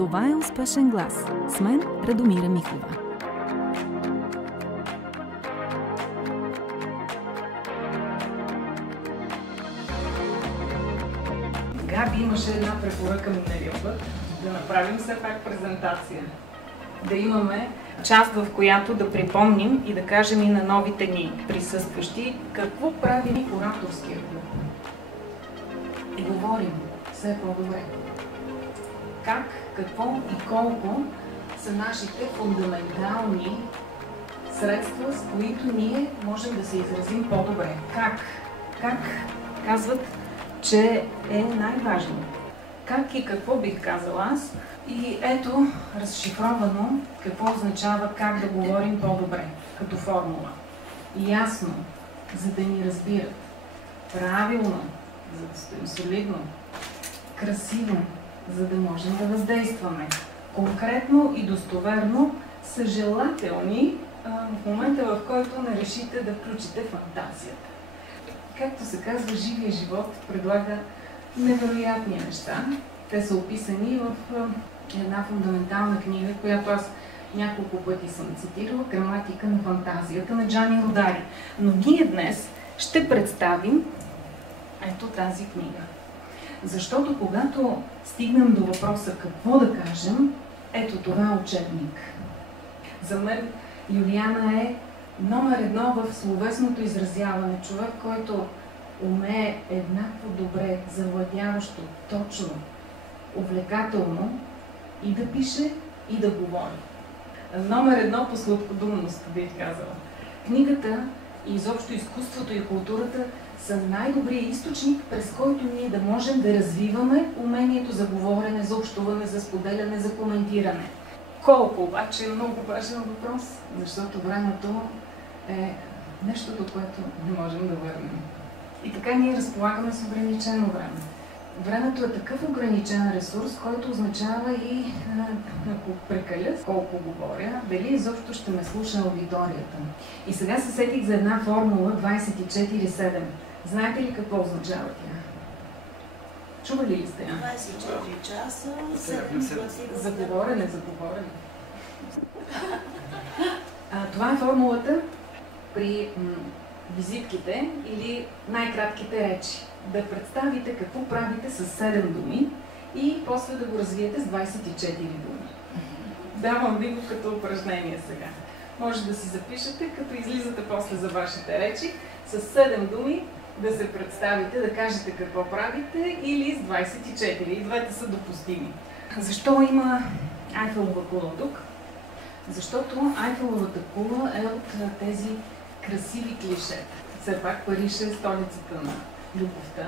Това е Успешен глас. С мен Радомира Михова. Габи имаше една препоръка миналия път да направим все пак презентация. Да имаме част, в която да припомним и да кажем и на новите ни присъстващи какво прави ораторския клуб. И говорим все по-добре. Как, какво и колко са нашите фундаментални средства, с които ние можем да се изразим по-добре. Как казват, че е най-важно. Как и какво бих казала аз. И ето разшифровано какво означава как да говорим по-добре, като формула. Ясно, за да ни разбират. Правилно, за да стоим солидно. Красиво, за да можем да въздействаме. Конкретно и достоверно са желателни в момента, в който не решите да включите фантазията. Както се казва, живия живот предлага невероятни неща. Те са описани в една фундаментална книга, която аз няколко пъти съм цитирала, "Граматика на фантазията" на Джани Родари. Но ние днес ще представим ето тази книга. Защото когато стигнем до въпроса какво да кажем, ето това е учебник. За мен Юлиана е номер едно в словесното изразяване. Човек, който умее еднакво добре, завладяващо, точно, увлекателно и да пише, и да говори. Номер едно по сладкодумност, бих казала. Книгата и изобщо изкуството и културата са най-добрият източник, през който ние да можем да развиваме умението за говорене, за общуване, за споделяне, за коментиране. Колко обаче е много важен въпрос, защото времето е нещото, което не можем да върнем. И така ние разполагаме с ограничено време. Времето е такъв ограничен ресурс, който означава и, ако прекаля колко говоря, дали изобщо ще ме слуша аудиторията. И сега се сетих за една формула 24/7. Знаете ли какво означава тя? Чували ли сте я? 24 часа, 7 гласи. За говорене. Това е формулата при визитките или най-кратките речи. Да представите какво правите с 7 думи и после да го развиете с 24 думи. Давам ви го като упражнение сега. Може да си запишете, като излизате после за вашите речи, с 7 думи да се представите, да кажете какво правите или с 24. И двете са допустими. Защо има Айфелова кула тук? Защото Айфеловата кула е от тези красиви клишета. Все пак Париж е столицата на любовта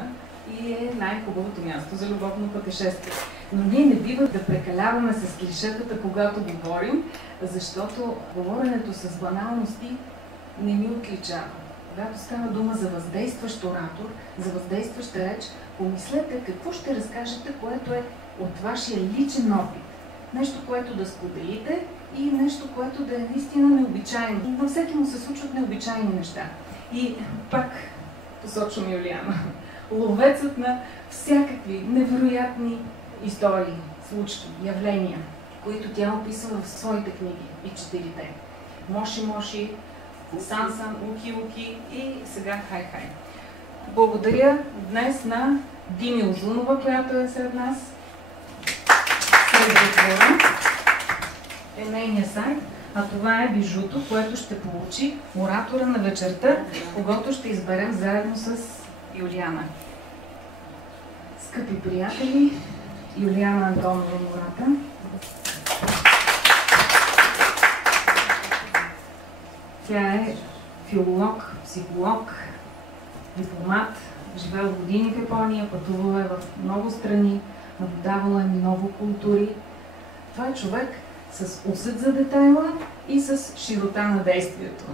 и е най-хубавото място за любовно пътешествие. Но ние не бива да прекаляваме с клишетата, когато говорим, защото говоренето с баналности не ни отличава. Когато става дума за въздействащ оратор, за въздействаща реч, помислете какво ще разкажете, което е от вашия личен опит. Нещо, което да споделите и нещо, което да е наистина необичайно. И на всеки му се случват необичайни неща. И пак посочвам Юлиана. Ловецът на всякакви невероятни истории, случки, явления, които тя описва в своите книги и 4-те. Моши, Сан, Уки и сега Хай. Благодаря днес на Дими Озунова, която е сред нас. Е нейния сайт, а това е бижуто, което ще получи оратора на вечерта, когото ще изберем заедно с Юлиана. Скъпи приятели, Юлиана Антонова Мурата. Тя е филолог, психолог, дипломат, живее от години в Япония, пътувала е в много страни, наблюдавала е много култури. Това е човек с усет за детайла и с широта на действието.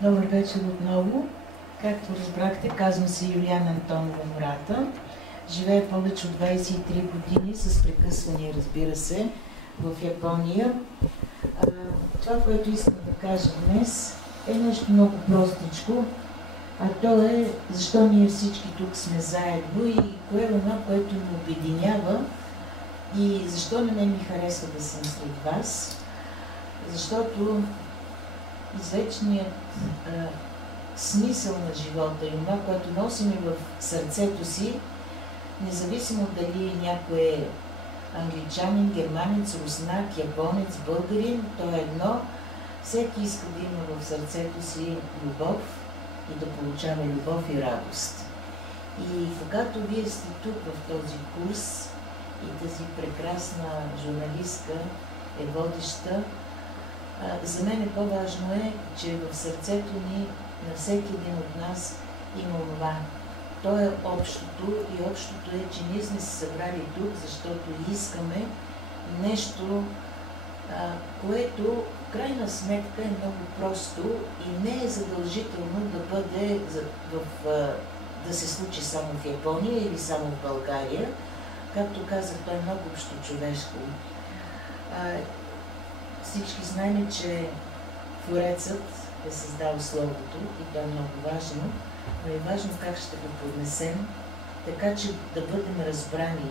Добър вечер отново. Както разбрахте, казвам се Юлиана Антонова Мурата. Живея повече от 23 години, с прекъсвания, разбира се, в Япония. Това, което искам да кажа днес, е нещо много простичко, а то е защо ние всички тук сме заедно и кое е това, което ни обединява И защо на мен ми харесва да съм сред вас? Защото извечният смисъл на живота и това, което носим в сърцето си, независимо дали някой е англичанин, германец, руснак, японец, българин, то е едно. Всеки иска да има в сърцето си любов и да получава любов и радост. И когато вие сте тук в този курс и тази прекрасна журналистка е водеща, за мен по-важно е, че в сърцето ни, на всеки един от нас, има това. То е общото и общото е, че ние сме се събрали тук, защото искаме нещо, което в крайна сметка е много просто и не е задължително да бъде да се случи само в Япония или само в България. Както казах, то е много общо човешко. Всички знаем, че Творецът е създал Словото и то е много важно, но е важно как ще го поднесем, така че да бъдем разбрани.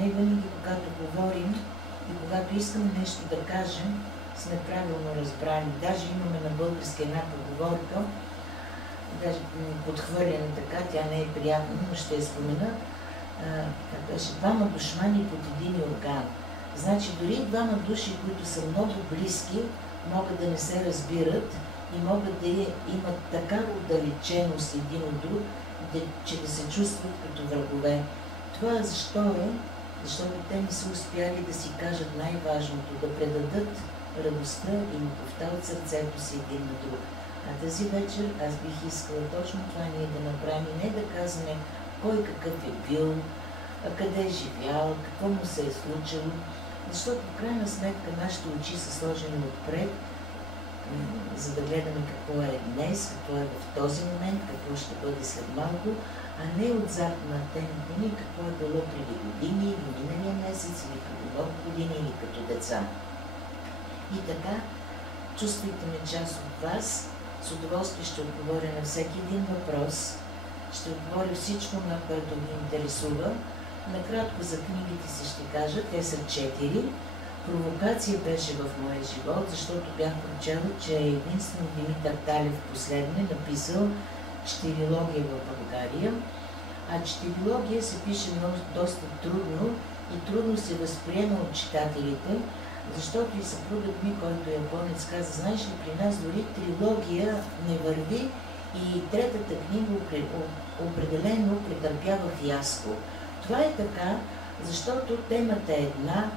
Не винаги, когато говорим и когато искаме нещо да кажем, сме правилно разбрани. Даже имаме на български една поговорка, даже подхвърлена така, тя не е приятна, но ще я спомена. Беше двама душмани под един орган. Значи дори двама души, които са много близки, могат да не се разбират и могат да имат такава отдалеченост един от друг, че да се чувстват като врагове. Това защо е? Защото те не са успяли да си кажат най-важното, да предадат радостта и любовта от сърцето си един на друг. А тази вечер аз бих искала точно това ние да направим, не да казваме кой какъв е бил, къде е живял, какво му се е случило, защото в крайна сметка нашите очи са сложени отпред, за да гледаме какво е днес, какво е в този момент, какво ще бъде след малко, а не отзад на темите ни, какво е било преди години, или миналия месец, или преди много години, или като деца. И така, чувствайте ме част от вас, с удоволствие ще отговоря на всеки един въпрос, ще отговоря всичко, на което ви интересува. Накратко за книгите си ще кажа, те са 4. Провокация беше в моя живот, защото бях прочела, че единствено Димитър Талев последно е написал четирилогия в България, а четирилогия се пише доста трудно и трудно се възприема от читателите, защото и съпругът ми, който е японец, каза, знаеш ли, при нас дори трилогия не върви и третата книга определено претърпява фиаско. Това е така, защото темата е една,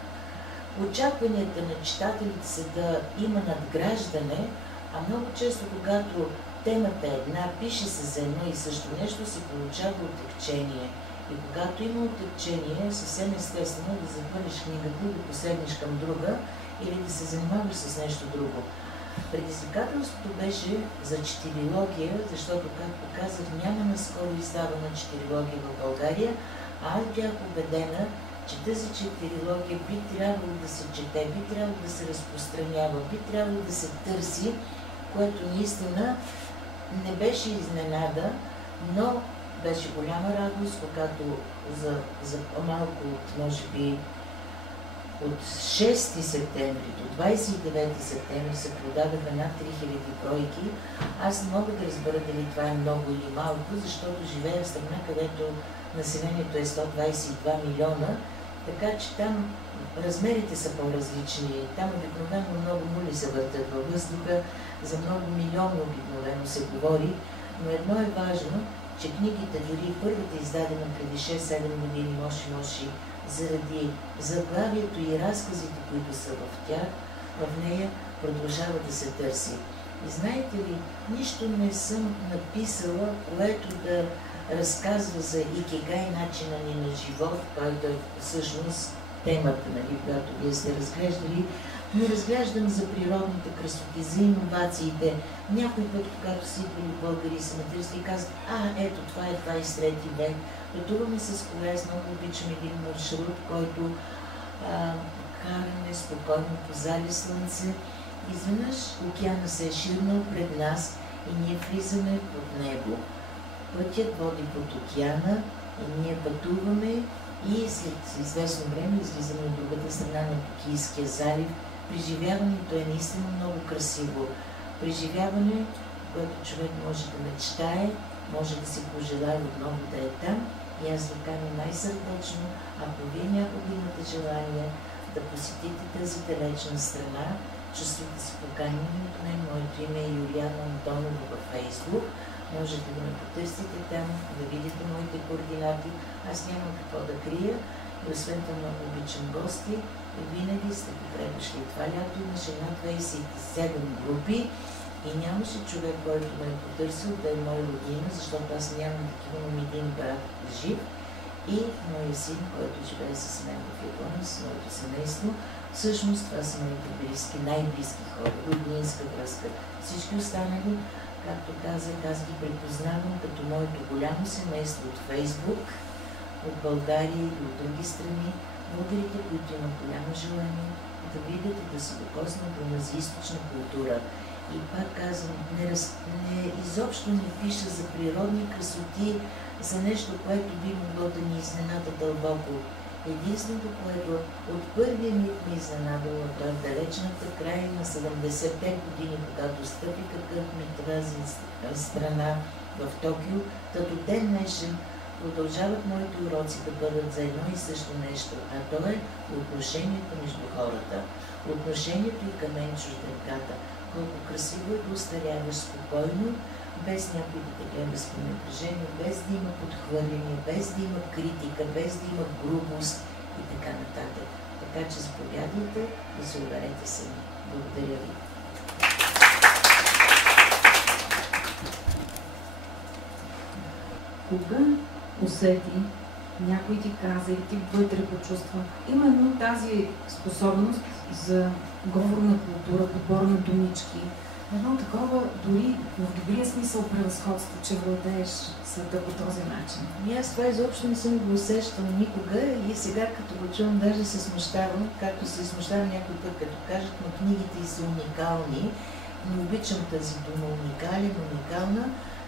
очакванията на читателите са да има надграждане, а много често, когато темата е една, пише се за едно и също нещо, се получава отекчение. И когато има отекчение, е съвсем естествено да захвърлиш книгата и да последнеш към друга или да се занимаваш с нещо друго. Предизвикателството беше за четирилогия, защото, както казах, няма наскоро издавана четирилогия в България, а аз бях убедена, че тази четирилогия би трябвало да се чете, би трябвало да се разпространява, би трябвало да се търси, което наистина не беше изненада, но беше голяма радост, когато за по-малко от, може би, от 6 септември до 29 септември се продадаха над 3000 бройки. Аз не мога да разбера дали това е много или малко, защото живея в страна, където населението е 122 милиона, така че там размерите са по-различни. Там обикновено много нули се въртят във въздуха, за много милиони обикновено се говори, но едно е важно, че книгите, дори първата издадена преди 6-7 години, Моши, заради заглавието и разказите, които са в тях, в нея продължава да се търси. И знаете ли, нищо не съм написала, което да разказва за икигай, начина ни на живот, който е всъщност темата, нали, която вие сте разглеждали. Не разглеждам за природните красоти, за иновациите. Някой път, когато си идвали българи и се натърсли и казват, ето това е 23 век. Пътуваме с колес, много обичам един маршрут, който караме спокойно по зали слънце. Изведнъж океана се е ширнал пред нас и ние влизаме под него. Пътят води под океана и ние пътуваме И след известно време излизаме от другата страна на Токийския залив. Преживяването е наистина много красиво. Преживяване, което човек може да мечтае, може да си пожелае отново да е там. И аз ви каня най-сърдечно, ако вие някога имате желание да посетите тази далечна страна, чувствате се поканени от мен. Моето име е Юлиана Антонова във Фейсбук. Можете да ме потърсите там, да видите моите координати. Аз нямам какво да крия и освен това много обичам гости. И винаги сте добре дошли. Това лято имаше над 27 групи и нямаше човек, който ме е потърсил да е мой родина, защото аз нямам такива, имам един брат жив и моя син, който живее с мен в Япония, с моето семейство. Всъщност това са моите близки, най-близки хора, роднинска връзка. Всички останали, както казах, аз ги припознавам като моето голямо семейство от Фейсбук, от България и от други страни, българите, които имат голямо желание да видят и да се докоснат до източна култура. И пак казвам, изобщо не пиша за природни красоти, за нещо, което би могло да ни изненада дълбоко. Единственото, което от първия миг ми изненадало, той в далечната края на 70-те години, когато стъпи какъв ми тази страна в Токио, като ден днешен продължават моите уроци да бъдат за едно и също нещо, а то е отношението между хората. Отношението и към мен чужденката. Колко красиво е да остаряваш спокойно, без някой да те гледа с пренебрежение, без да има подхвърляне, без да има критика, без да има грубост и така нататък. Така че заповядайте да се ударете сами. Благодаря ви. Кога усети, някой ти каза и ти вътре почувства именно тази способност за говорна култура, подбор на думички, едно такова, дори в добрия смисъл превъзходство, че владееш света по този начин. И аз това изобщо не съм го усещала никога и сега като го чувам, даже се смущавам, както се смущавам някой път, като кажат, но книгите са уникални. Не обичам тази дума уникален, уникална.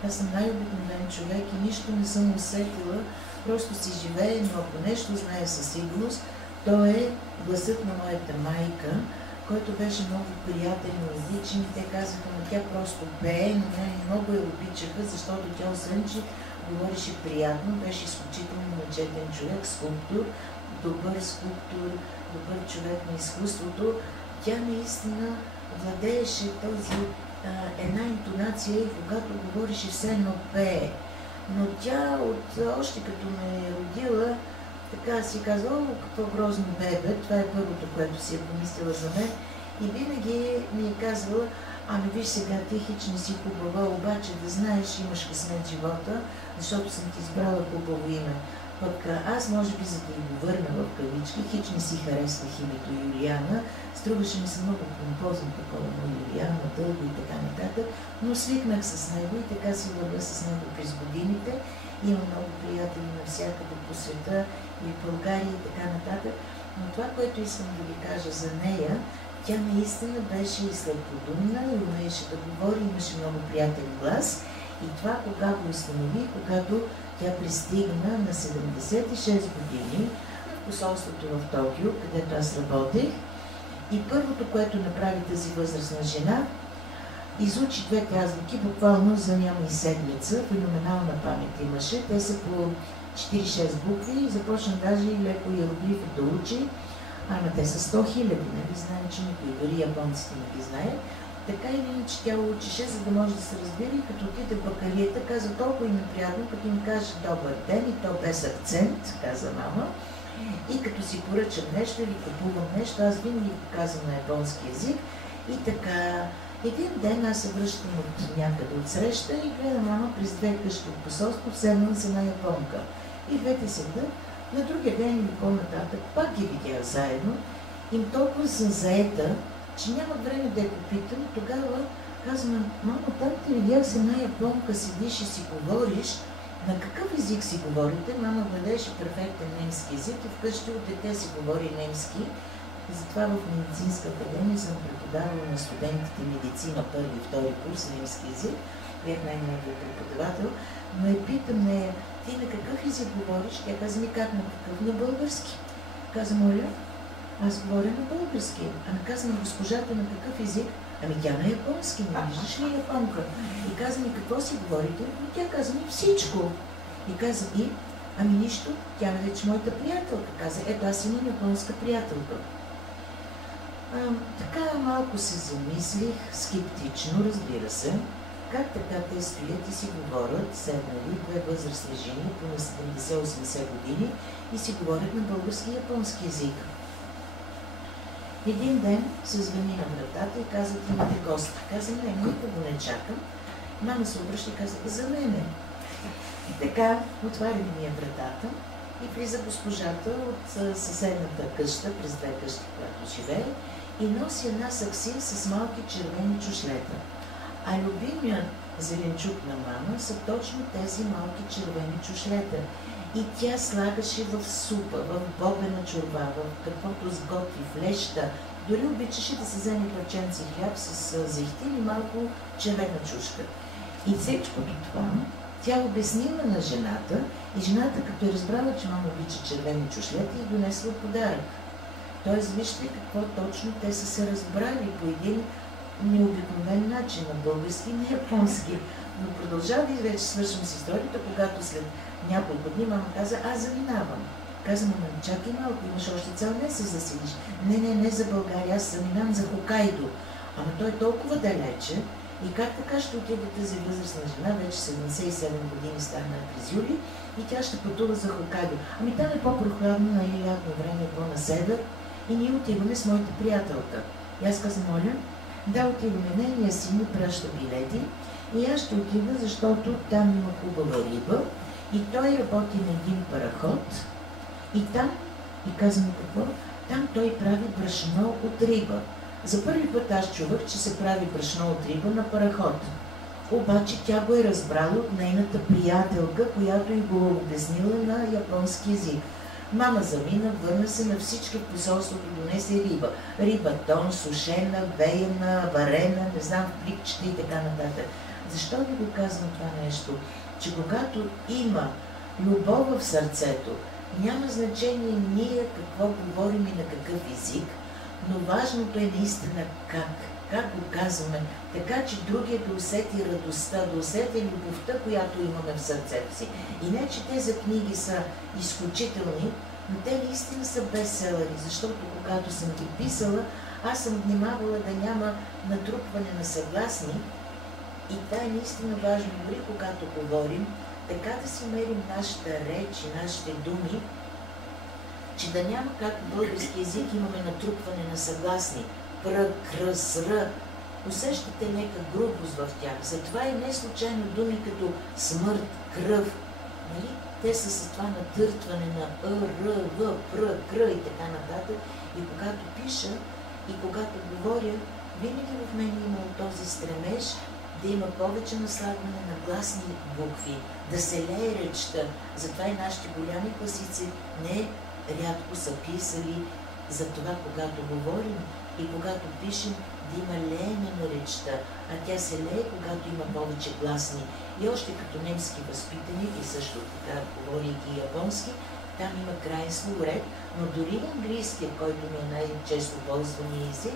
Аз съм най-обикновен човек и нищо не съм усетила, просто си живее, но ако нещо знае със сигурност, то е гласът на моята майка, който беше много приятен, музичен. Те казаха, но тя просто пее, но мене много я обичаха, защото тя, освен че говореше приятно, беше изключително начетен човек, скулптор, добър човек на изкуството. Тя наистина владееше една интонация и когато говореше все едно пее. Но тя още като ме е родила, така си казва, о, какво грозно бебе, това е първото, което си е помислила за мен. И винаги ми е казвала, ами виж сега, ти хич не си хубава, обаче да знаеш, имаш късмет живота, защото съм ти избрала хубаво име. Пък аз, може би, за да го върна в кавички, хич не си харесвах името Юлиана, струваше ми се много помпозно такова, но Юлиана, дълго и така нататък, но свикнах с него и така си вървя с него през годините. Имам много приятели навсякъде по света и в България и така нататък. Но това, което искам да ви кажа за нея, тя наистина беше и сладкодумна и умееше да говори, имаше много приятен глас. И това, кога го установи, когато тя пристигна на 76 години в посолството в Токио, където аз работех. И първото, което направи тази възрастна жена, изучи двете азбуки буквално за няма и седмица. Феноменална памет имаше. Те са по 4-6 букви и започна даже и леко иероглифи да учи. Ама те са 100 000, нали? Знаем, че никой, дори японците не ги знаят. Така или иначе тя учеше, за да може да се разбира и като отиде в бакалията, каза толкова им е приятно, като им каже добър ден и то без акцент, каза мама. И като си поръчам нещо или купувам нещо, аз винаги го казвам на японски език. И така, един ден аз се връщам от някъде от среща и гледам мама през две къщи от посолство, седнала с една японка. И двете седат. На другия ден или по-нататък пак ги видях заедно. Им толкова съм заета, че няма време да я попитам. Тогава казвам, мамо, там те видях с една японка, седиш и си говориш. На какъв език си говорите? Мама владееше перфектен немски език и вкъщи от дете си говори немски. Затова в медицинска академия съм преподавала на студентите медицина първи и втори курс немски език. Бях най-новия преподавател. Но я питам нея, ти на какъв език говориш? Тя каза ми, как на какъв? На български. Каза, моля, аз говоря на български. Ами каза на госпожата на какъв език? Ами тя на японски, не виждаш ли японка? И каза ми, какво си говорите? И тя каза ми, всичко. И каза ми, ами нищо, тя е вече моята приятелка. Каза, ето аз имам японска приятелка. Така малко се замислих, скептично, разбира се, как така те стоят и си говорят, седнали, две възрастни жени по на 70-80 години и си говорят на български и японски език. Един ден се звъни на вратата и каза, имате гости. Каза, не, никого не чакам. Мама се обръща и каза, за мене. И така, отваря ми вратата и влиза госпожата от съседната къща, през две къщи, която живее, и носи една саксия с малки червени чушлета. А любимият зеленчук на мама са точно тези малки червени чушлета. И тя слагаше в супа, в бобена чорба, в каквото сготви, в леща. Дори обичаше да се вземе парченци хляб с зехтин и малко червена чушка. И всичкото това тя обяснила на жената и жената, като е разбрала, че мама обича червени чушлета, и донесла подарък. Тоест, вижте какво точно те са се разбрали по един необикновен начин, на български и на японски. Но продължава и вече свършвам с историята, когато след няколко дни мама каза, аз заминавам. Каза, мама, чакай малко, имаш още цял месец да седиш. Не за България, аз заминавам за Хокайдо. Ама той е толкова далече. И как така ще отиде тази възрастна жена, вече 77 години стана през юли, и тя ще пътува за Хокайдо. Ами там е по-прохладно, на лятно време, по-на север, и ние отиваме с моята приятелка. И аз казвам, моля, да отиваме, нейния син ми праща билети, и аз ще отида, защото там има хубава риба, и той работи на един параход, и там, и казвам какво, там той прави брашно от риба. За първи път аз чувах, че се прави брашно от риба на параход. Обаче тя го е разбрала от нейната приятелка, която й го обяснила на японски език. Мама замина, върна се, на всички в посолството донесе риба. Риба тон, сушена, веяна, варена, не знам, в пликчета и така нататък. Защо ви го казвам това нещо? Че когато има любов в сърцето, няма значение ние какво говорим и на какъв език, но важното е наистина как го казваме, така че другия да усети радостта, да усети любовта, която имаме в сърцето си. И не, че тези книги са изключителни, но те наистина са бестселери, защото когато съм ги писала, аз съм внимавала да няма натрупване на съгласни, и това е наистина важно, дори когато говорим, така да си мерим нашата реч и нашите думи, че да няма как в български език имаме натрупване на съгласни. Пр, кръс, р. Усещате нека грубост в тях. Затова и не случайно думи като смърт, кръв. Нали? Те са с това натъртване на р, в, пр, кр и така нататък. И когато пиша, и когато говоря, винаги в мен е имал този стремеж да има повече наслагване на гласни букви, да се лее речта. Затова и нашите голями класици не рядко са писали за това, когато говорим и когато пишем, да има леене на речта, а тя се лее, когато има повече гласни. И още като немски възпитаник, и също така говорейки японски, там има краен словоред, но дори английския, който ми е най-често ползвания език,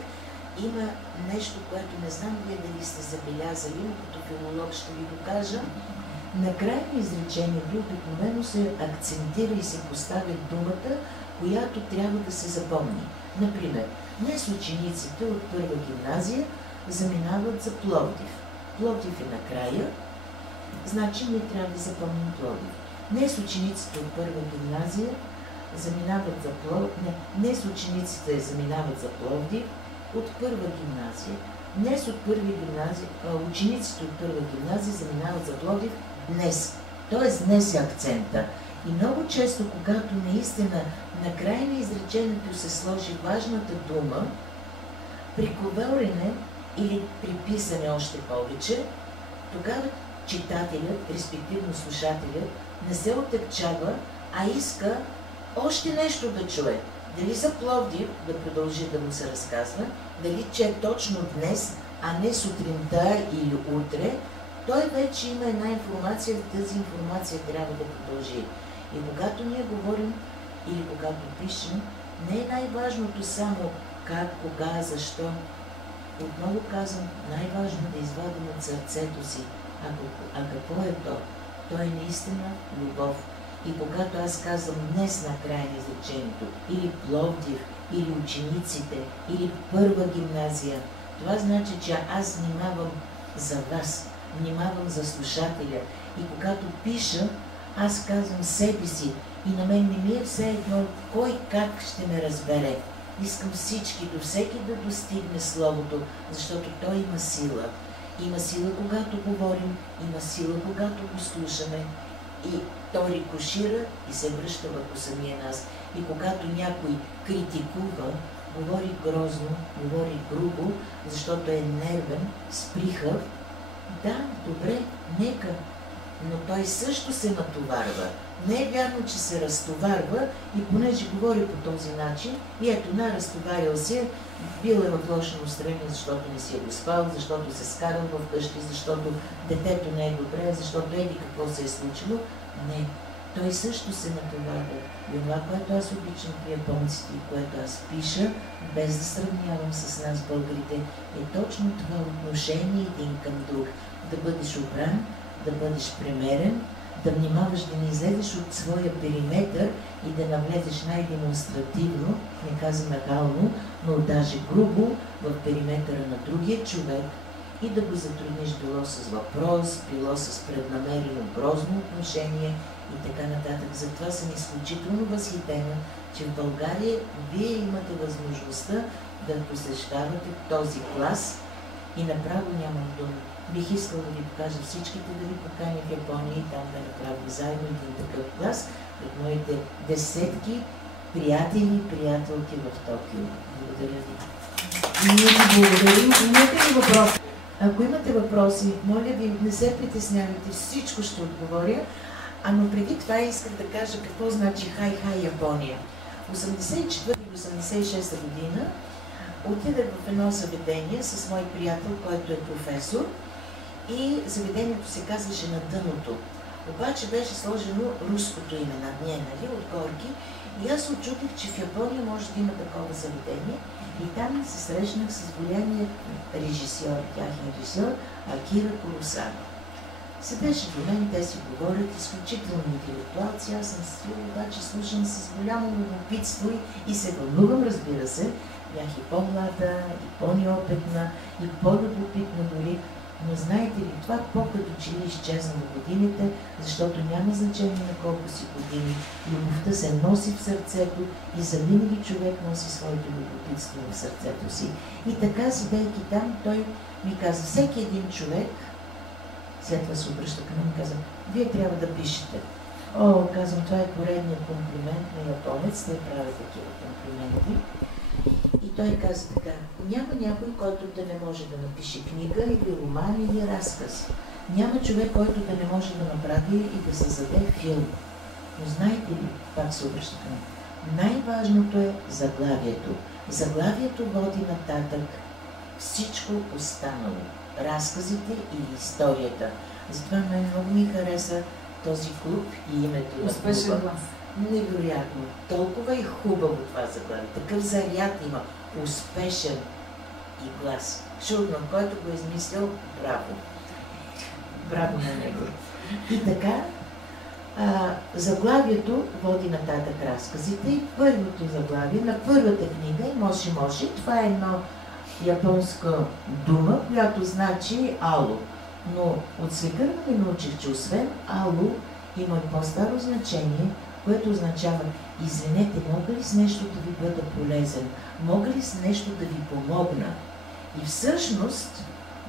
има нещо, което не знам вие дали сте забелязали, но като филолог ще ви го кажа. Накрая на изречението обикновено се акцентира и се поставя думата, която трябва да се запомни. Например, днес учениците от първа гимназия заминават за Пловдив. Пловдив е накрая, значи ние трябва да запомним Пловдив. Днес учениците от първа гимназия заминават за Пловдив. Днес учениците заминават за Пловдив от първа гимназия. Днес от първа гимназия, учениците от първа гимназия заминават за Пловдив днес. Тоест днес е акцента. И много често, когато наистина на края на изречението се сложи важната дума, при говорене или при писане още повече, тогава читателят, респективно слушателят, не се отекчава, а иска още нещо да чуе. Дали за Пловдив да продължи да му се разказва, дали че е точно днес, а не сутринта или утре, той вече има една информация, тази информация трябва да продължи. И когато ние говорим или когато пишем, не е най-важното само как, кога, защо. Отново казвам, най-важно да извадим от сърцето си. А какво е то? То е наистина любов. И когато аз казвам днес на края на изречението, или Пловдив, или учениците, или първа гимназия, това значи, че аз внимавам за вас, внимавам за слушателя. И когато пиша, аз казвам себе си. И на мен не ми е все едно кой как ще ме разбере. Искам всички, до всеки да достигне Словото, защото той има сила. Има сила, когато говорим, има сила, когато го слушаме. И той рикошира и се връща върху самия нас. И когато някой критикува, говори грозно, говори грубо, защото е нервен, сприхав, да, добре, нека, но той също се натоварва. Не е вярно, че се разтоварва и понеже говори по този начин, и ето разтоварил се, бил е в лошо настроение, защото не си е го спал, защото се скарал в къщи, защото детето не е добре, защото еди какво се е случило. Не, той също се натоварва. И това, което аз обичам при японците и което аз пиша, без да сравнявам с нас българите, е точно това отношение един към друг. Да бъдеш обран, да бъдеш премерен, да внимаваш да не излезеш от своя периметър и да навлезеш най-демонстративно, не казвам нахално, но даже грубо в периметъра на другия човек и да го затрудниш било с въпрос, било с преднамерено грозно отношение и така нататък. Затова съм изключително възхитена, че в България вие имате възможността да посещавате този клас и направо нямам дума. Бих искала да ви покажа всичките, да ви поканя в Япония и там да направим заедно един такъв клас пред моите десетки приятели и приятелки в Токио. Благодаря ви. И ние ви благодарим. Имате ли въпроси? Ако имате въпроси, моля ви, не се притеснявайте, всичко ще отговоря. Но преди това исках да кажа какво значи хай-хай Япония. В 1984-1986 година отидах в едно заведение с мой приятел, който е професор, и заведението се казваше На дъното. Обаче беше сложено руското име над нея, нали, от горки. И аз очудих, че в Япония може да има такова заведение. И там се срещнах с големия режисьор, тяхен режисьор, Акира Куросава. Седеше до мен, те си говорят, изключително интелектуалци, аз съм си, обаче слушам с голямо любопитство и се вълнувам, разбира се. Бях и по-млада, и по-неопитна, и по-любопитна дори. Но знаете ли, това по-като че ли изчезна в годините, защото няма значение на колко си години. Любовта се носи в сърцето и за винаги човек носи своето любопитство в сърцето си. И така, седейки там, той ми каза, всеки един човек, след това се обръща към мен и каза, вие трябва да пишете. О, казвам, това е поредният комплимент на японец, те правят такива комплименти. И той каза така, няма някой, който да не може да напише книга или роман или разказ. Няма човек, който да не може да направи и да създаде филм. Но знаете ли, пак се обръща към мен, най-важното е заглавието. Заглавието води нататък всичко останало. Разказите или историята. Затова мен много ми хареса този клуб и името на клуба. Успешен глас. Невероятно. Толкова е хубаво това заглавие. Такъв заряд има. Успешен и глас. Чудно, който го е измислил, браво. Браво на него. И така, заглавието води нататък разказите и първото заглавие на първата книга е Моши-Моши. Това е едно японска дума, която значи ало. Но от свекъра ми научих, че освен ало има и по-старо значение, което означава, извинете, мога ли с нещо да ви бъда полезен? Мога ли с нещо да ви помогна? И всъщност,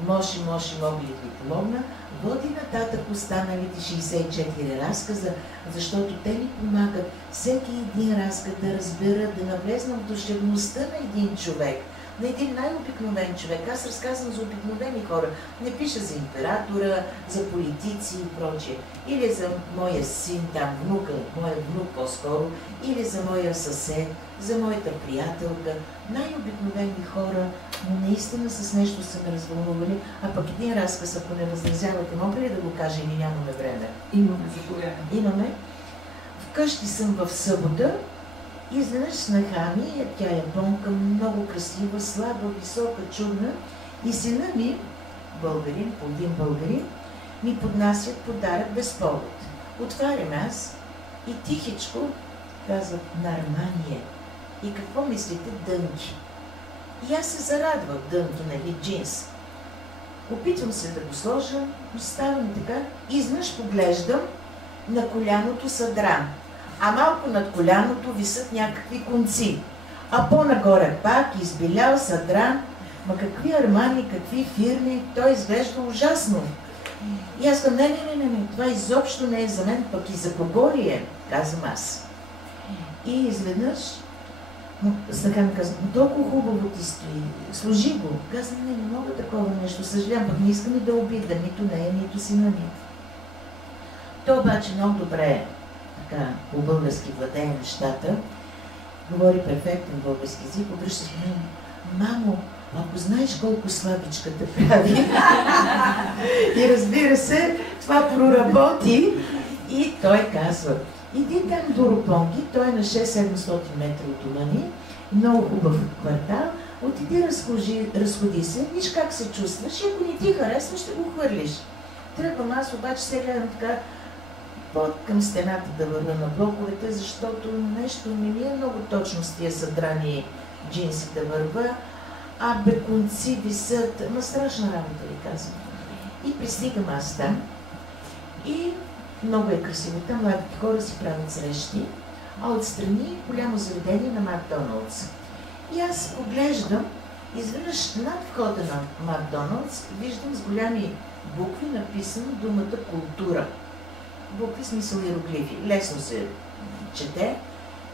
Моши-Моши, мога ли да ви помогна, води нататък останалите 64 разказа, защото те ни помагат всеки един разказ да разбера, да навлезна в душевността на един човек, на един най-обикновен човек. Аз разказвам за обикновени хора. Не пиша за императора, за политици и прочее. Или за моя син, там внука, моя внук по-скоро, или за моя съсед, за моята приятелка. Най-обикновени хора, но наистина с нещо са ме развълнували. А пък един разказ, ако не възразявате, мога ли да го кажа или нямаме време? Имаме, заповядайте. Имаме. Вкъщи съм в събота и изведнъж снаха ми, тя е японка, много красива, слаба, висока, чудна, и сина ми, българин, половин българин, ми поднасят подарък без повод. Отварям аз и тихичко казват Нармание. И какво мислите? Дънки. И аз се зарадвах, дънки, нали, джинс. Опитвам се да го сложа, оставам така, изнъж поглеждам, на коляното съдран, а малко над коляното висят някакви конци, а по-нагоре пак избелял, съдран. Ма какви Армани, какви фирми, той изглежда ужасно. И аз казвам, не, това изобщо не е за мен, пък и за кого ли е, казвам аз. И изведнъж снаха ми казва, толкова хубаво ти стои, служи го. Казвам, не мога такова нещо, съжалявам, пък не искам и да обида, нито нея, нито сина ми. Той обаче много добре така по-български владее нещата, говори перфектен български език, обръща се към мен, мамо, ако знаеш колко слабичка те прави. И разбира се, това проработи и той казва, иди там до Ропонги, той е на 6-700 метра от дома ни, много хубав квартал, отиди, разходи се, виж как се чувстваш и ако не ти харесва, ще го хвърлиш. Тръгвам аз, обаче се гледам така към стената да върна на блоковете, защото нещо не ми е много точно с тия съдрани джинси да върва, а беконци висят, ама страшна работа ви казвам. И пристигам аз там и много е красиво. Там младите хора си правят срещи, а отстрани голямо заведение на Макдоналдс. И аз поглеждам, изведнъж над входа на Макдоналдс виждам с голями букви написано думата култура. Букви, смисъл иероглифи. Лесно се чете.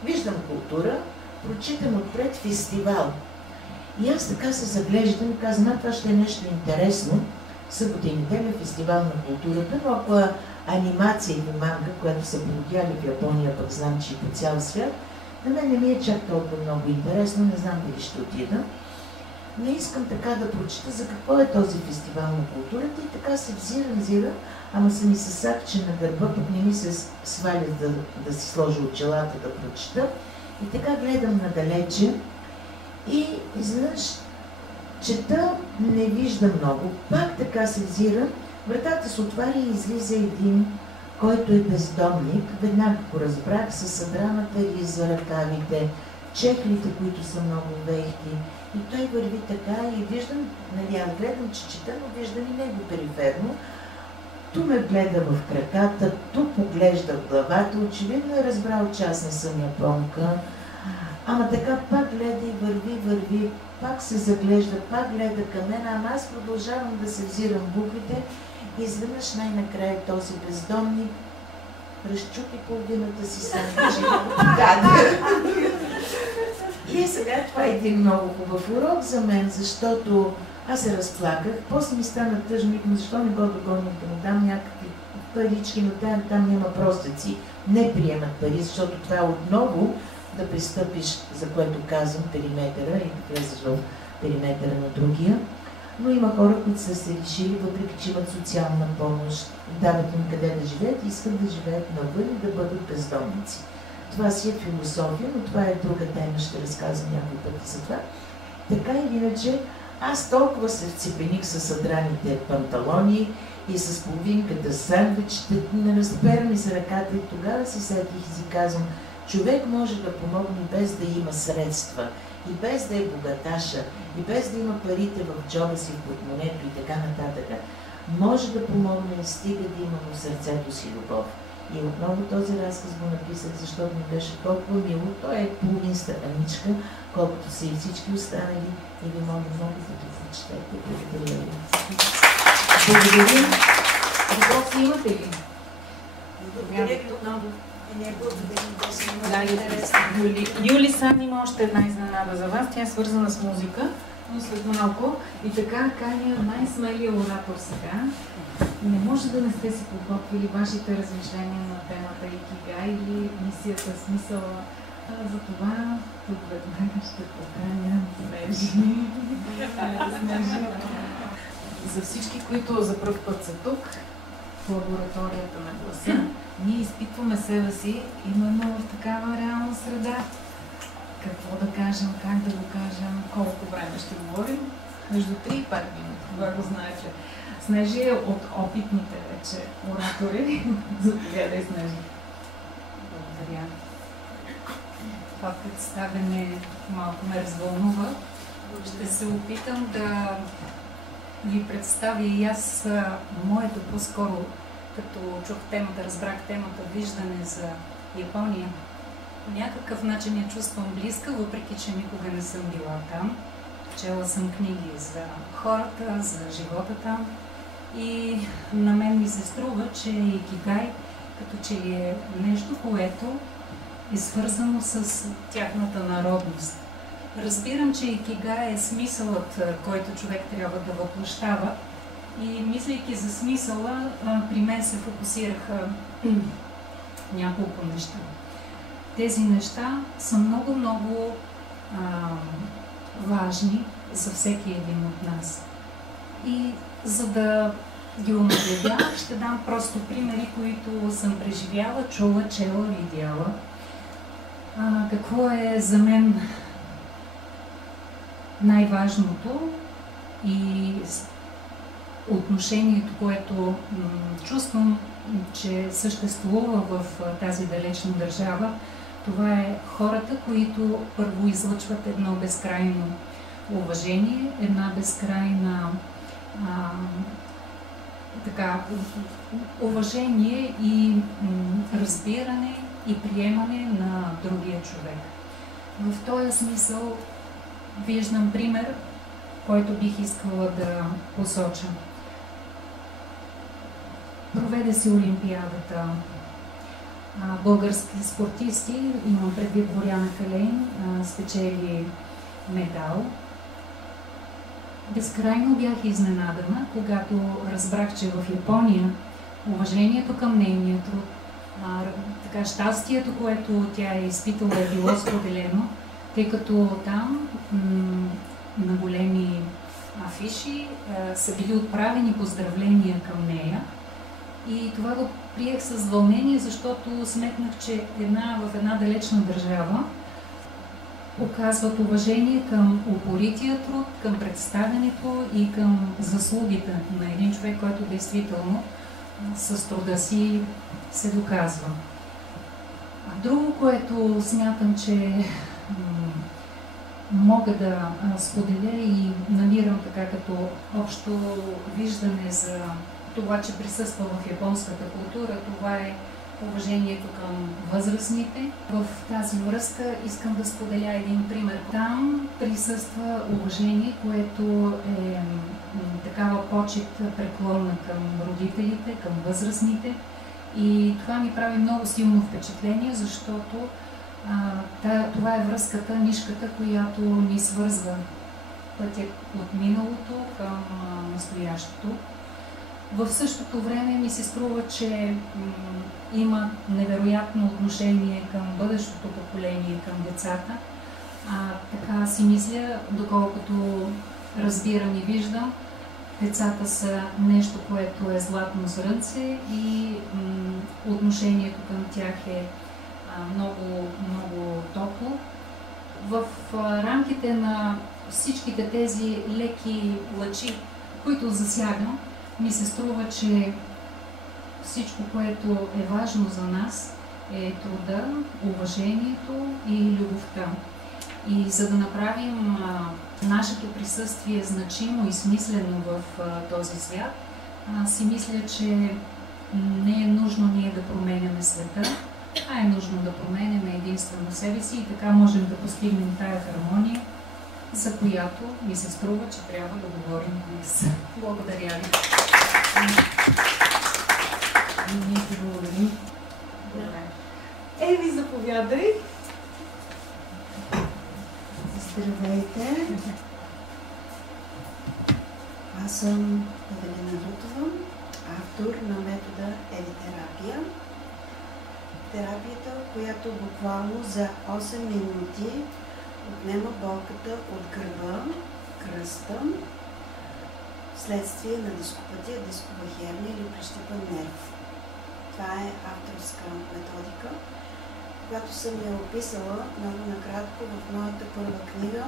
Виждам култура, прочитам отпред фестивал. И аз така се заглеждам и казвам, това ще е нещо интересно. Събота и неделя фестивал на културата, но ако е анимация или манга, която са породяли в Япония, пък знам, че и по цял свят, на мен не ми е чак толкова много интересно, не знам дали ще отида. Не искам така да прочита за какво е този фестивал на културата и така се взирам, ама са ми със сакче на гърба, пък не ми се сваля да си сложа очилата да прочита. И така гледам надалече и изведнъж чета, не виждам много, пак така се взирам, вратата се отваря и излиза един, който е бездомник, веднага го разбрах, със съдраната риза, ръкавите, чехлите, които са много вехти. И той върви така и виждам, нали, аз гледам, че чета, но виждам и него периферно. Ту ме гледа в краката, ту поглежда в главата, очевидно е разбрал, че аз не съм японка. Ама така пак гледа и върви, пак се заглежда, пак гледа към мен, ама аз продължавам да се взирам буквите и изведнъж най-накрая този бездомник разчупи половината си сандвич и го подаде. И сега това е един много хубав урок за мен, защото аз се разплаках, после ми стана тъжно, защо не го догоним да му дам някакви парички, но там няма простеци, не приемат пари, защото това е отново да пристъпиш, за което казвам, периметъра и да влезеш в периметъра на другия. Но има хора, които са се решили, въпреки че имат социална помощ, дават им къде да живеят и искат да живеят навън и да бъдат бездомници. Това си е философия, но това е друга тема, ще разказвам някой пъти за това. Така или иначе, аз толкова се вцепених с съдраните панталони и с половинката сандвич, не разпера ми се ръката и тогава си сетих и си казвам, човек може да помогне без да има средства, и без да е богаташа, и без да има парите в джоба си, в портмонето и така нататък. Може да помогне, стига да има в сърцето си любов. И отново този разказ го написах, защото ми беше толкова мило. Той е половин страничка, колкото са и всички останали. И ви моля много да ги прочетете. Благодаря ви. Благодаря. Въпроси имате ли? Благодаря ви отново. Юли Сан има още една изненада за вас. Тя е свързана с музика, но след малко. И така каня най-смелия оратор сега. Не може да не сте си подготвили вашите размишления на темата Икигай или мисията, смисъла Затова тук веднага ще поканя Снежи. За всички, които за пръв път са тук, в лабораторията на гласа, ние изпитваме себе си именно в такава реална среда. Какво да кажем, как да го кажем, колко време ще говорим? Между 3 и 5 минути. Това го знаете. Снежи е от опитните вече оратори. Заповядай, Снежи. Благодаря. Това представяне малко ме развълнува. Ще се опитам да ви представя и аз моето по-скоро, като чух темата, разбрах темата виждане за Япония. По някакъв начин я чувствам близка, въпреки че никога не съм била там. Чела съм книги за хората, за живота там и на мен ми се струва, че икигай като че ли е нещо, което е свързано с тяхната народност. Разбирам, че икигай е смисълът, който човек трябва да въплъщава и мислейки за смисъла, при мен се фокусираха няколко неща. Тези неща са много важни за всеки един от нас. И за да ги онагледя, ще дам просто примери, които съм преживяла, чула, чела, видяла. Какво е за мен най-важното и отношението, което чувствам, че съществува в тази далечна държава, това е хората, които първо излъчват едно безкрайно уважение, една безкрайна уважение и разбиране и приемане на другия човек. В този смисъл виждам пример, който бих искала да посоча. Проведе се Олимпиадата. Български спортисти, имам предвид Боряна Калейн, спечели медал. Безкрайно бях изненадана, когато разбрах, че в Япония уважението към нейния труд, щастието, което тя е изпитала, е било споделено, тъй като там на големи афиши са били отправени поздравления към нея. И това го приех с вълнение, защото сметнах, че в една далечна държава оказват уважение към упорития труд, към представянето и към заслугите на един човек, който действително с труда си се доказва. Друго, което смятам, че мога да споделя и намирам така като общо виждане за това, че присъства в японската култура, това е уважението към възрастните. В тази връзка искам да споделя един пример. Там присъства уважение, което е такава почит преклонна към родителите, към възрастните. И това ми прави много силно впечатление, защото това е връзката, нишката, която ни свързва пътя от миналото към настоящето. В същото време ми се струва, че има невероятно отношение към бъдещото поколение, към децата. Така си мисля, доколкото разбирам и виждам, децата са нещо, което е златно зрънце и отношението към тях е много топло. В рамките на всичките тези леки лъчи, които засягам, ми се струва, че всичко, което е важно за нас, е труда, уважението и любовта. И за да направим нашето присъствие значимо и смислено в този свят, си мисля, че не е нужно ние да променяме света, а е нужно да променяме единствено себе си и така можем да постигнем тая хармония, за която ми се струва, че трябва да говорим днес. Благодаря ви. Ние ти благодарим. Еви, заповядай. Здравейте! Аз съм Евелина Лютова, автор на метода Евитерапия. терапията, която буквално за 8 минути отнема болката от гърба, кръста, вследствие на дископатия, дискова херния или прищипан нерв. Това е авторска методика, която съм я описала много накратко в моята първа книга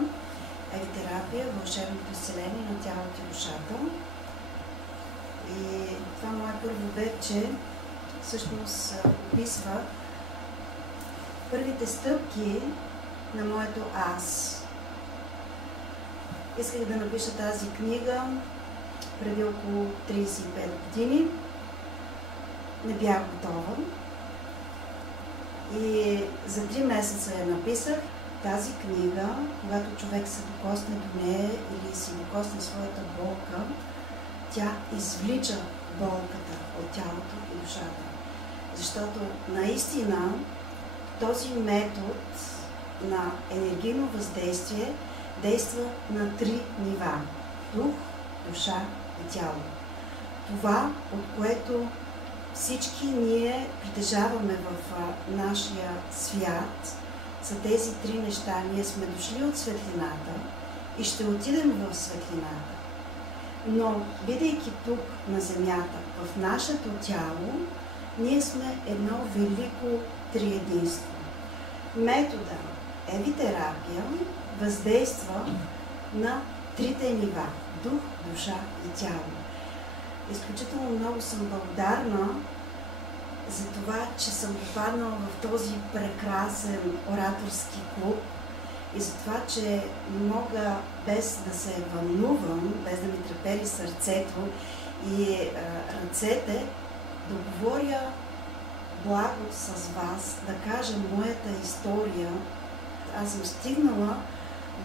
Евитерапия, вълшебното изцеление на тялото и душата. И това мое първо вече всъщност описва първите стъпки на моето аз. Исках да напиша тази книга преди около 35 години. Не бях готова. И за 3 месеца я написах. Тази книга, когато човек се докосне до нея или си докосне своята болка, тя извлича болката от тялото и душата. Защото наистина този метод на енергийно въздействие действа на 3 нива – дух, душа и тяло. Това, от което всички ние притежаваме в нашия свят, са тези 3 неща. Ние сме дошли от светлината и ще отидем в светлината. Но, бидейки тук на Земята, в нашето тяло, ние сме едно велико триединство. Метода Евитерапия въздейства на 3 нива – дух, душа и тяло. Изключително много съм благодарна за това, че съм попаднала в този прекрасен ораторски клуб и за това, че мога без да се вълнувам, без да ми трепери сърцето и ръцете, да говоря благо с вас, да кажа моята история. Аз съм стигнала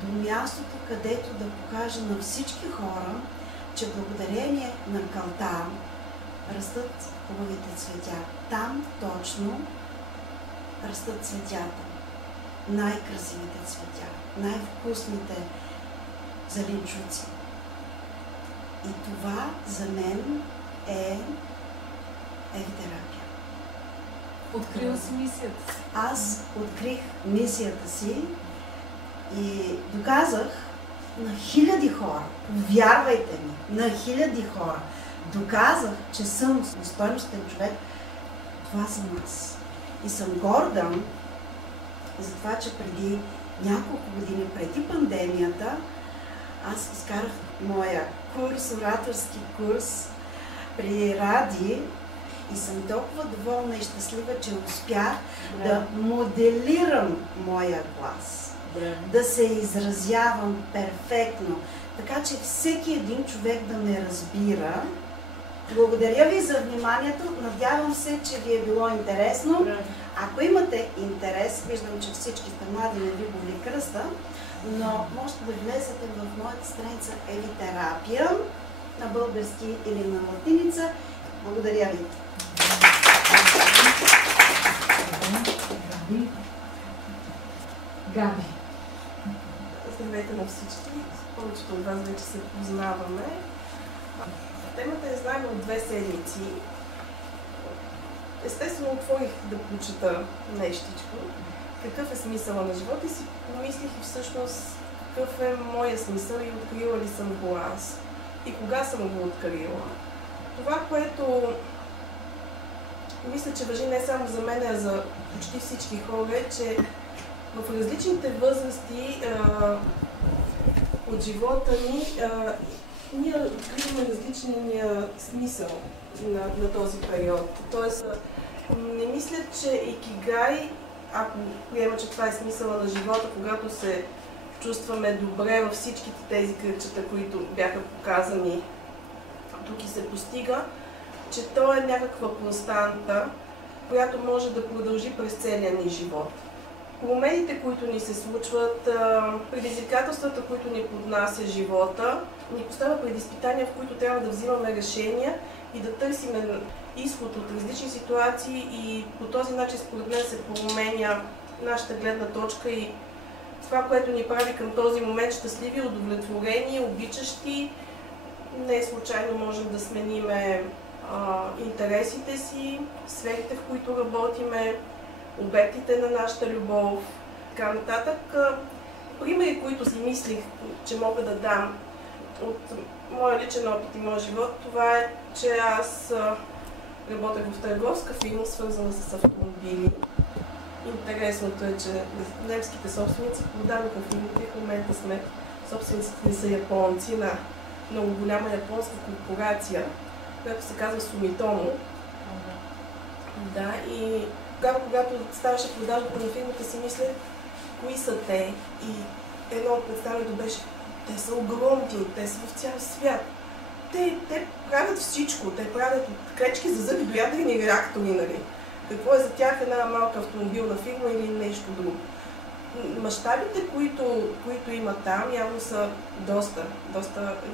до мястото, където да покажа на всички хора, че благодарение на калта растат хубавите цветя. Там точно растат цветята. Най-красивите цветя, най-вкусните зеленчуци. И това за мен е евитерапия. Открила си мисията. Аз открих мисията си и доказах на хиляди хора, вярвайте ми, на хиляди хора, доказах, че съм стойностен човек. Това съм аз. И съм горда за това, че преди няколко години, преди пандемията, аз изкарах моя курс, ораторски курс при Ради и съм толкова доволна и щастлива, че успях да моделирам моя глас, да се изразявам перфектно, така че всеки един човек да ме разбира. Благодаря ви за вниманието. Надявам се, че ви е било интересно. Ако имате интерес, виждам, че всички сте млади, не ви боли кръста, но можете да влезете в моята страница Евитерапия на български или на латиница. Благодаря ви. Габи. Здравейте на всички. Повечето от вас вече се познаваме. Темата я знаем от 2 седмици. Естествено, отворих да прочета нещичко. Какъв е смисъла на живота и си помислих и всъщност какъв е моя смисъл и открила ли съм го аз. И кога съм го открила. Това, което мисля, че важи не само за мен, а за почти всички хора, е, че в различните възрасти от живота ни ние откриваме различния смисъл на този период. Тоест, не мисля, че икигай, ако приема, че това е смисъла на живота, когато се чувстваме добре във всичките тези кръгчета, които бяха показани тук и се постига, че то е някаква константа, която може да продължи през целия ни живот. Промените, които ни се случват, предизвикателствата, които ни поднася живота, ни поставя пред изпитания, в които трябва да взимаме решения и да търсим изход от различни ситуации и по този начин според мен се променя нашата гледна точка и това, което ни прави към този момент щастливи, удовлетворени, обичащи. Не е случайно можем да смениме интересите си, сферите, в които работиме, обектите на нашата любов, така нататък. Примери, които си мислих, че мога да дам от моя личен опит и моя живот, това е, че аз работех в търговска фирма, свързана с автомобили. Интересното е, че немските собственици продадоха фирмите и в момента сме собствениците са японци на много голяма японска корпорация, която се казва Сумитомо. Да, и когато ставаше продажбата на фирмата, си мисля, кои са те. И едно от представянето беше, те са огромни, те са в цял свят. Те правят всичко, те правят от клечки за зъби до ядрени реактори, нали? Какво е за тях една малка автомобилна фирма или нещо друго. Мащабите, които има там, явно са доста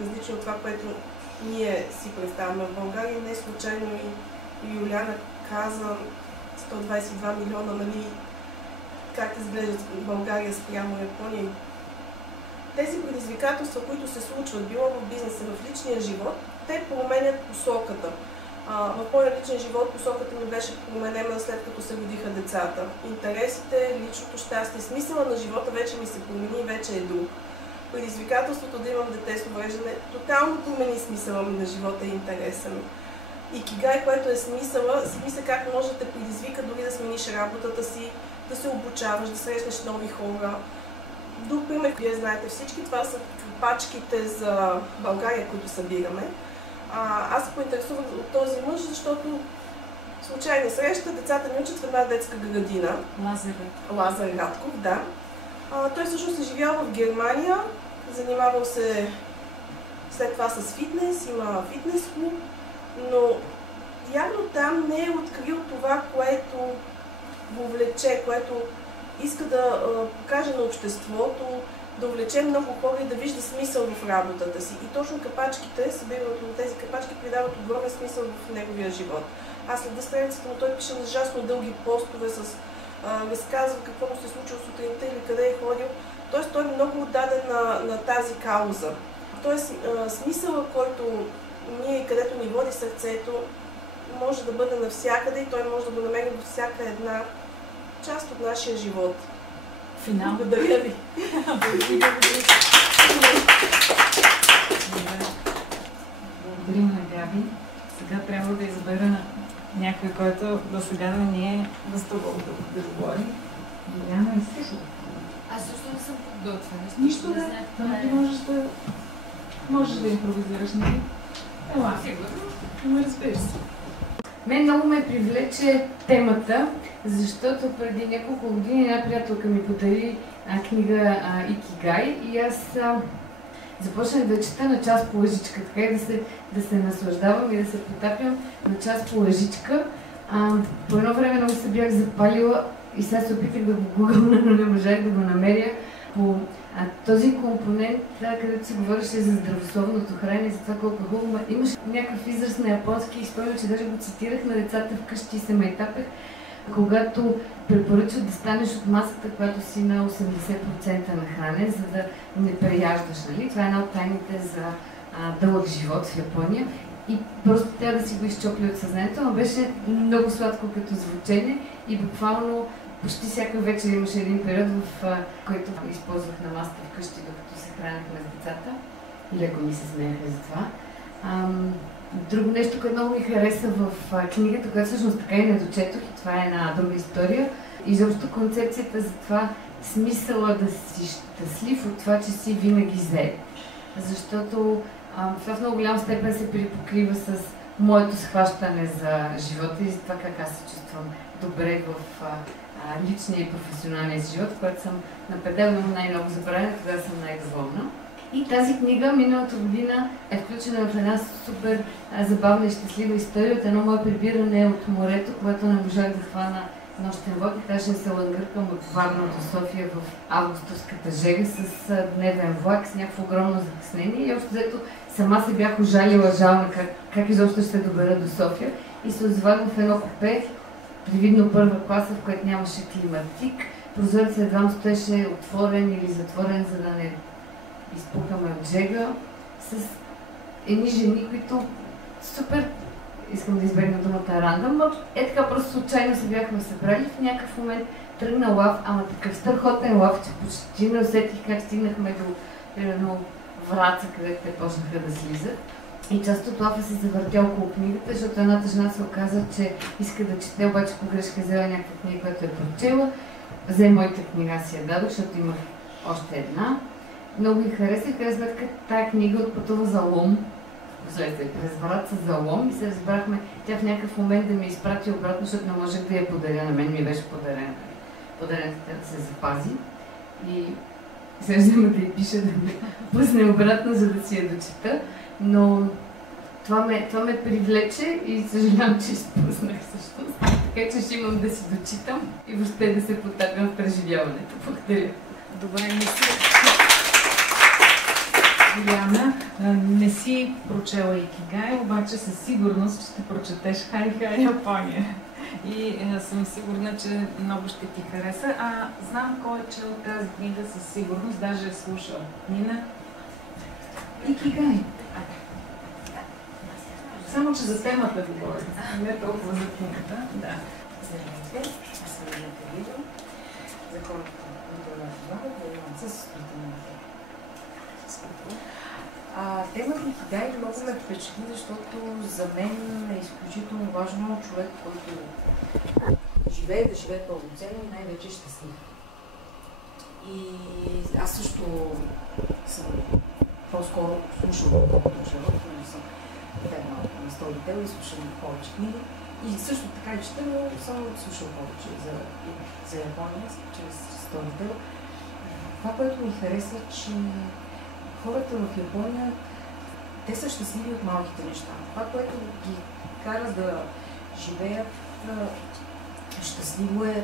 различни от това, което ние си представяме в България. Не случайно и Юлиана каза 122 милиона, нали, как изглежда България спрямо Япония. Тези предизвикателства, които се случват, било в бизнеса, в личния живот, те променят посоката. В моя личен живот посоката ми беше променена след като се родиха децата. Интересите, личното щастие, смисъла на живота вече ми се промени и вече е друг. Предизвикателството да имам дете с увреждане тотално промени смисъла ми на живота и интереса ми. Икигай, което е смисъла, си мисля как може да те предизвика дори да смениш работата си, да се обучаваш, да срещнеш нови хора. Друг пример, вие знаете всички, това са капачките за България, които събираме. Аз се поинтересувах от този мъж, защото случайна среща, децата ми учат в една детска градина. Лазар Радков, да. Той всъщност е живял в Германия, занимавал се след това с фитнес, има фитнес клуб, но явно там не е открил това, което го влече, което иска да покаже на обществото, да увлече много хора и да вижда смисъл в работата си. И точно капачките, събирането на тези капачки придават огромен смисъл в неговия живот. Аз следа страницата, но той пише ужасно дълги постове с разказва какво му се случило сутринта или къде е ходил. Тоест той е много отдаден на тази кауза. Тоест смисъла, който ние, където ни води сърцето, може да бъде навсякъде и той може да го намери във всяка една част от нашия живот. Финал. Благодаря ви. Благодарим на Габи. Сега трябва да избера някой, който до сега не ни е гостувал да говори. Диляна, искаш ли? Аз също не съм подготвена. Нищо да. Можеш да импровизираш, нали? Ела. Сигурно. Разбира се. Мен много ме привлече темата, защото преди няколко години една приятелка ми подари книга Икигай и аз започнах да чета на час по лъжичка, така и да се наслаждавам и да се потапям на час по лъжичка. По едно време много се бях запалила и сега се опитах да го гугълна, но не можах да го намеря. По този компонент, където се говореше за здравословното хранене, за това колко хубаво, имаше някакъв израз на японски и спомням, че даже го цитирах на децата вкъщи и се майтапех, когато препоръчват да станеш от масата, която си на 80% на хранене, за да не преяждаш, нали? Това е една от тайните за дълъг живот в Япония. И просто трябва да си го изчопли от съзнанието, но беше много сладко като звучение и буквално почти всяка вечер имаше един период, в който използвах на масата вкъщи, докато се хранихме с децата. И леко ми се смеяха за това. Друго нещо, което много ми хареса в книгата, която всъщност така и не дочетох, и това е една друга история. Изобщо концепцията за това смисъла да си щастлив от това, че си винаги зает. Защото това в много голяма степен се припокрива с моето схващане за живота и за това как аз се чувствам добре в личния и професионалния си живот, когато съм на предел, имам най-много забравяне, тогава съм най-доволна. И тази книга миналата година е включена в една супер забавна и щастлива история от едно мое прибиране от морето, когато не можах да хвана нощен влак и трябваше да се лангъркам от Варна до София в августовската жега с дневен влак, с някакво огромно закъснение. И общо взето сама се бях ужалила жална как изобщо ще се добера до София и се озовах в едно купе, привидно първа класа, в която нямаше климатик. Прозорецът едва стоеше отворен или затворен, за да не изпукаме от жега, с едни жени, които супер искам да избегна думата рандъм, но така просто случайно се бяхме събрали в някакъв момент, тръгна лав, ама такъв страхотен лав, че почти не усетих как стигнахме до, примерно, Враца, където те почнаха да слизат. И част от лафа се завъртя около книгата, защото едната жена се оказа, че иска да чете, обаче по грешка взела някаква книга, която е прочела. Взе моята книга, си я дадох, защото имах още една. Много ми хареса и в крайна сметка тая книга отпътува за Лом. Вследствие през Враца за Лом и се разбрахме тя в някакъв момент да ми изпрати обратно, защото не можех да я подаря. На мен ми беше подарена. Подарената тя да се запази. И сега взема да й пиша да ми пусне обратно, за да си я дочета. Но това ме привлече и съжалявам, че изпуснах всъщност. Така че ще имам да си дочитам и въобще да се потапям в преживяването. Благодаря. Добре, Юлиана, не си прочела Икигай, обаче със сигурност ще прочетеш Хай-Хай Япония. И съм сигурна, че много ще ти хареса. Знам кой е чел тази книга със сигурност, даже е слушал. Нина? Икигай. Само, че за темата говорим, не толкова за книгата. Да. Здравейте, аз съм Лилията Видео. За хората, които да разговарят, да имам с темата Икигай много ме впечатли, защото за мен е изключително важно човек, който живее, да живее пълноценно и най-вече щастлив. И аз също съм по-скоро слушала от живота, но съм малко на Storytel и слушам повече книги. И също така и чета, но съм слушал повече за Япония чрез Storytel. Това, което ми хареса, че хората в Япония, те са щастливи от малките неща. Това, което ги кара да живеят щастливо е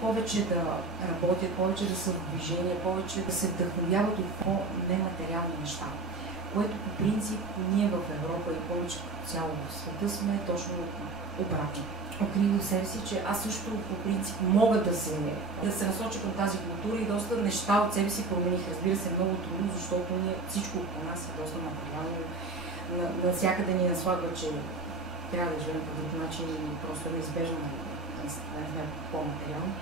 повече да работят, повече да са в движение, повече да се вдъхновяват от по-нематериални неща. Което по принцип ние в Европа и повече цяло в света сме точно обратно. Открих в себе си, че аз също по принцип мога да се насоча към тази култура и доста неща от себе си промених. Разбира се, много трудно, защото всичко от нас е доста материално. Навсякъде ни наслагва, че трябва да живеем по друг начин и просто неизбежно да сме по-материални.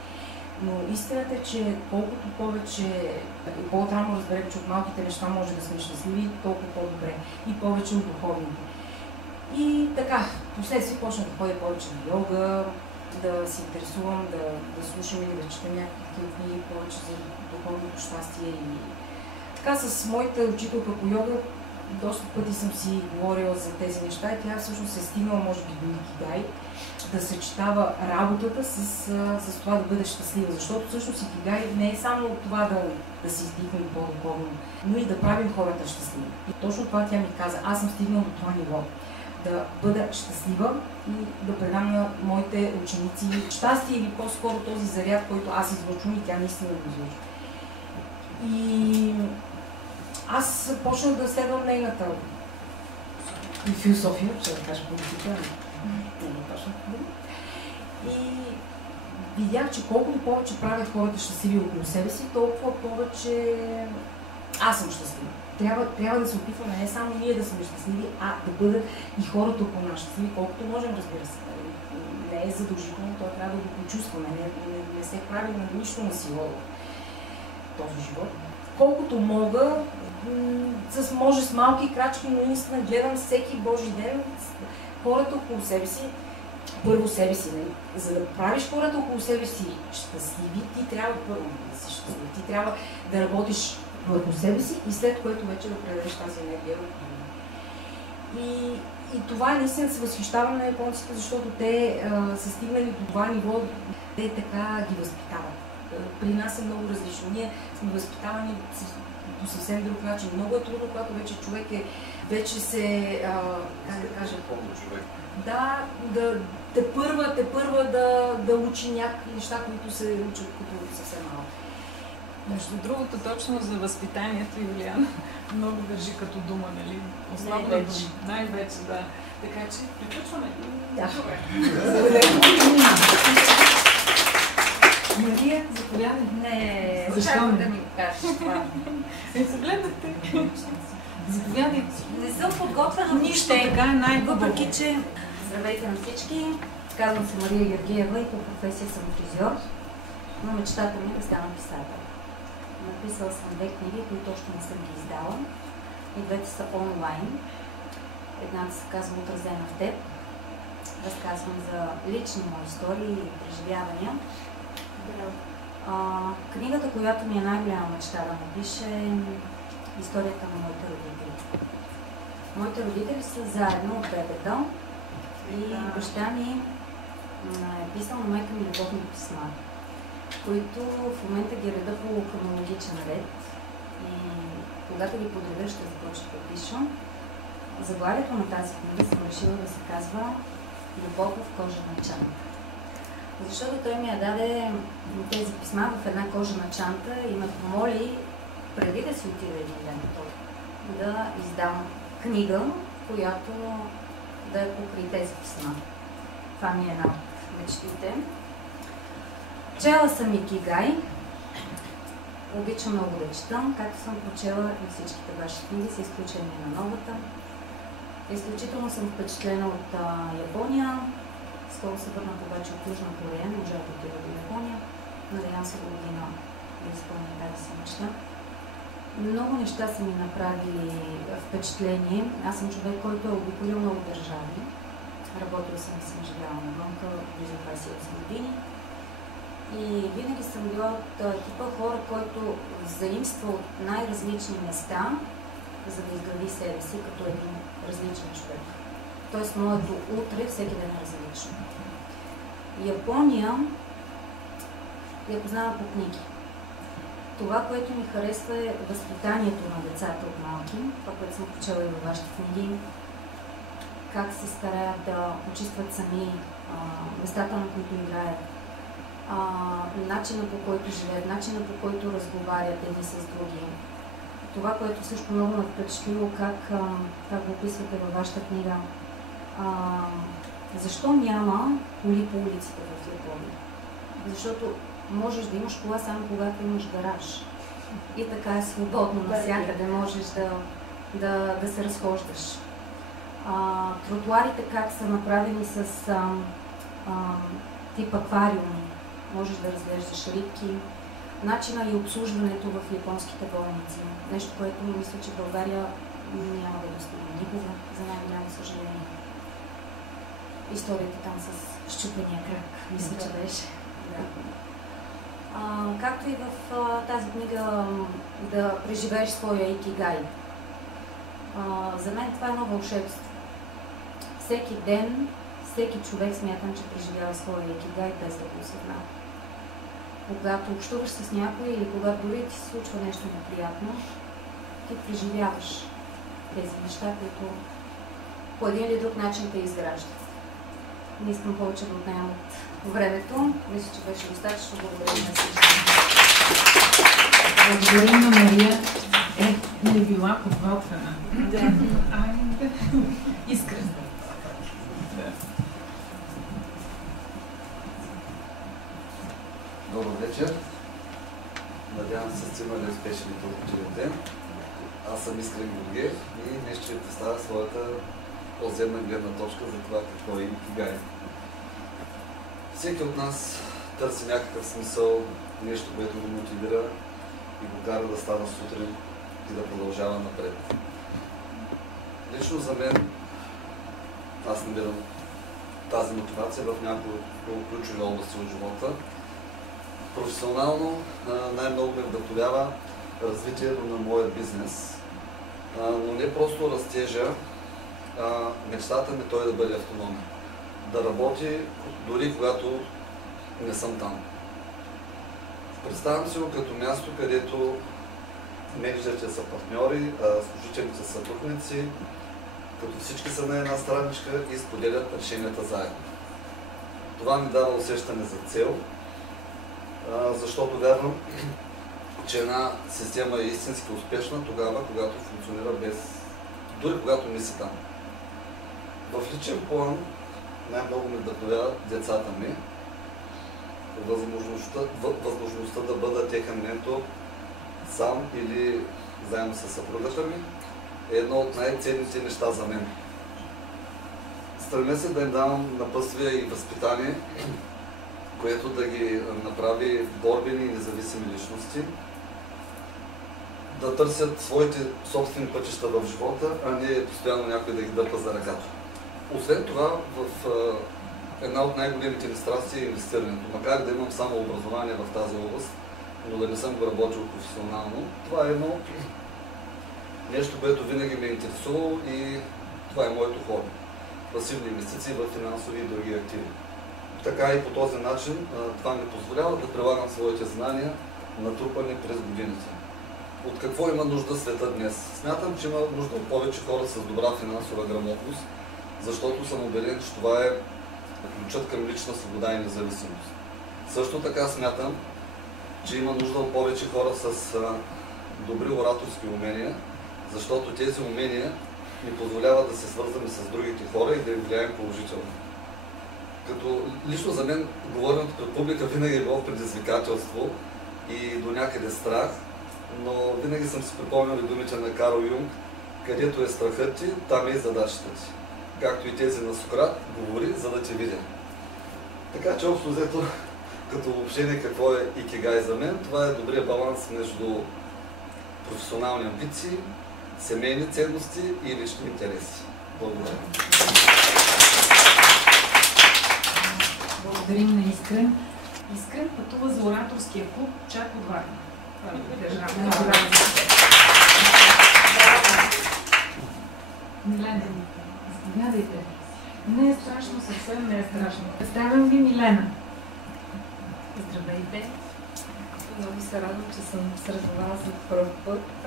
Но истината е, че колкото повече и по-отрано разберем, че от малките неща може да сме щастливи, толкова по-добре и повече от духовните. И така, последствие почнах да ходя повече на йога, да се интересувам, да слушам или да чета някакви книги повече за духовното щастие. И така с моята учителка по йога доста пъти съм си говорила за тези неща и тя всъщност е стигнала, може би, до Икигай, да съчетава работата с това да бъде щастлива. Защото всъщност Икигай не е само това да се издигнем по-духовно, но и да правим хората щастливи. И точно това тя ми каза. Аз съм стигнала до това ниво. Да бъда щастлива и да предам на моите ученици щастие или по-скоро този заряд, който аз излъчвам и тя наистина го излъчва. И аз почнах да следвам нейната философия, ще да кажа политика, не точно. И видях, че колкото повече правят хората щастливи около себе си, толкова повече аз съм щастлива. Трябва да се опитваме не само ние да сме щастливи, а да бъдат и хората около нас щастливи, колкото можем, разбира се. Не е задължително, то трябва да го почувстваме. Не се прави на нищо на сила този живот. Колкото мога, може с малки крачки, но наистина гледам всеки Божи ден хората около себе си, първо себе си. За да правиш хората около себе си щастливи, ти трябва първо да си щастлив. Ти трябва да работиш върху себе си и след което вече да предадеш тази енергия в другите. И това наистина се възхищавам на японците, защото те са стигнали до това ниво, те така ги възпитават. При нас е много различно. Ние сме възпитавани по съвсем друг начин. Много е трудно, когато вече човек вече се, как да кажа, човек. Да, те първа да учи някакви неща, които се учат като съвсем малко. Между другото, точно за възпитанието, Юлиана много държи като дума, нали? Основна дума. Най-вече, да. Така че, приключваме. Да. Добре. Мария, заповядай. Не, защо да ми кажеш това? Загледате. Заповядайте. Не съм подготвена нищо, така е най-добро. Въпреки, че Здравейте на всички! Казвам се Мария Георгиева и по професия съм фризьор, но мечтата ми е да стана писател. Написала съм 2 книги, които още не съм ги издала. И двете са онлайн. Едната се казва "Отразена в теб". Разказвам за лични мои истории и преживявания. Книгата, която ми е най-голяма мечта да напиша, е историята на моите родители. Моите родители са заедно от бебета и баща ми е писал на майка ми любовни писма, които в момента ги реда по хронологичен ред и когато ги подреда ще започна да пиша. Заглавието на тази книга съм решила да се казва "Любов в кожена чанта". Защото той ми я даде тези писма в една кожена чанта и ме помоли преди да си отида един ден да издам книга, която да е покрай тези писма. Това ми е една от мечтите. Чела съм Икигай. Обичам много да чета, както съм прочела и всичките ваши книги, с изключение на новата. Изключително съм впечатлена от Япония. Скоро се върнах обаче от Южна Корея, не можа да отида до Япония. Надявам се до година да изпълня тази си мечта. Много неща са ми направили впечатление. Аз съм човек, който е обиколил много държави. Работила съм и съм живяла навънка близо 28 години. И винаги съм била от типа хора, който заимства от най-различни места, за да изгради себе си като един различен човек. Тоест, моето утре всеки ден е различно. Япония я познавам по книги. Това, което ми харесва, е възпитанието на децата от малки, това, което съм прочела и във вашите книги, как се стараят да почистват сами местата, на които играят, начина по който живеят, начина по който разговарят едни с други. Това, което също много ме впечатлило, как го описвате във вашата книга. Защо няма коли по улиците в Япония? Защото можеш да имаш кола само когато имаш гараж. И така е свободно навсякъде, можеш да се разхождаш. Тротуарите как са направени с тип аквариуми, можеш да разглеждаш рибки. Начина и обслужването в японските болници. Нещо, което мисля, че в България няма да достигне никога, за най-голямо съжаление. Историята там с щупения крак, мисля, че беше. Да. Както и в тази книга да преживееш своя икигай. За мен това е едно вълшебство. Всеки ден, всеки човек смятам, че преживява своя икигай без да го осъзнава. Когато общуваш с някой или когато дори ти се случва нещо неприятно, ти преживяваш тези неща, които по един или друг начин те изграждат. Не искам повече да отнемам от времето. Мисля, че беше достатъчно. Благодаря на всички. Благодаря на Мария. Не била подготвена. Да. Искрено. Добър вечер. Надявам се, сте имали успешен и продуктивен ден. Аз съм Искрен Георгиев и днес ще ви представя своята по-земна гледна точка за това какво е икигай. Всеки от нас търси някакъв смисъл, нещо, което го мотивира и го кара да става сутрин и да продължава напред. Лично за мен, аз намирам тази мотивация в някои ключови области от живота. Професионално най-много ме вдъхновява развитието на моя бизнес, но не просто растежа, мечтата ми той да бъде автономен. Да работи дори когато не съм там. Представям си го като място, където менеджерите са партньори, служителите са сътрудници, като всички са на една страничка и споделят решенията заедно. Това ми дава усещане за цел, защото вярвам, че една система е истински успешна тогава, когато функционира без... дори когато не си там. В личен план най-много ме вдъхновяват децата ми, възможността да бъда техен ментор сам или заедно с съпругата ми е едно от най-ценните неща за мен. Стремя се да им давам напътствие и възпитание, което да ги направи борбени и независими личности, да търсят своите собствени пътища в живота, а не постоянно някой да ги дърпа за ръката. Освен това, в една от най-големите ни страсти е инвестирането. Макар да имам само образование в тази област, но да не съм го работил професионално, това е едно нещо, което винаги ме е интересувало и това е моето хобби. Пасивни инвестиции в финансови и други активи. Така и по този начин това ми позволява да прилагам своите знания, натрупани през годините. От какво има нужда света днес? Смятам, че има нужда от повече хора с добра финансова грамотност, защото съм убеден, че това е ключът към лична свобода и независимост. Също така смятам, че има нужда от повече хора с добри ораторски умения, защото тези умения ни позволяват да се свързваме с другите хора и да им влияем положително. Като лично за мен говоренето пред публика винаги е било предизвикателство и до някъде страх, но винаги съм си припомнял и думите на Карл Юнг: където е страхът ти, там е и задачата ти. Както и тези на Сократ: говори, за да те видя. Така че общо взето, като обобщение какво е икигай за мен, това е добрия баланс между професионални амбиции, семейни ценности и лични интереси. Благодаря. Благодарим на Искрен. Искрен пътува за ораторския клуб чак от Варна. Милена, заповядайте. Не е страшно, съвсем не е страшно. Представям ви Милена. Здравейте! Много се радвам, че съм сред вас за първ път.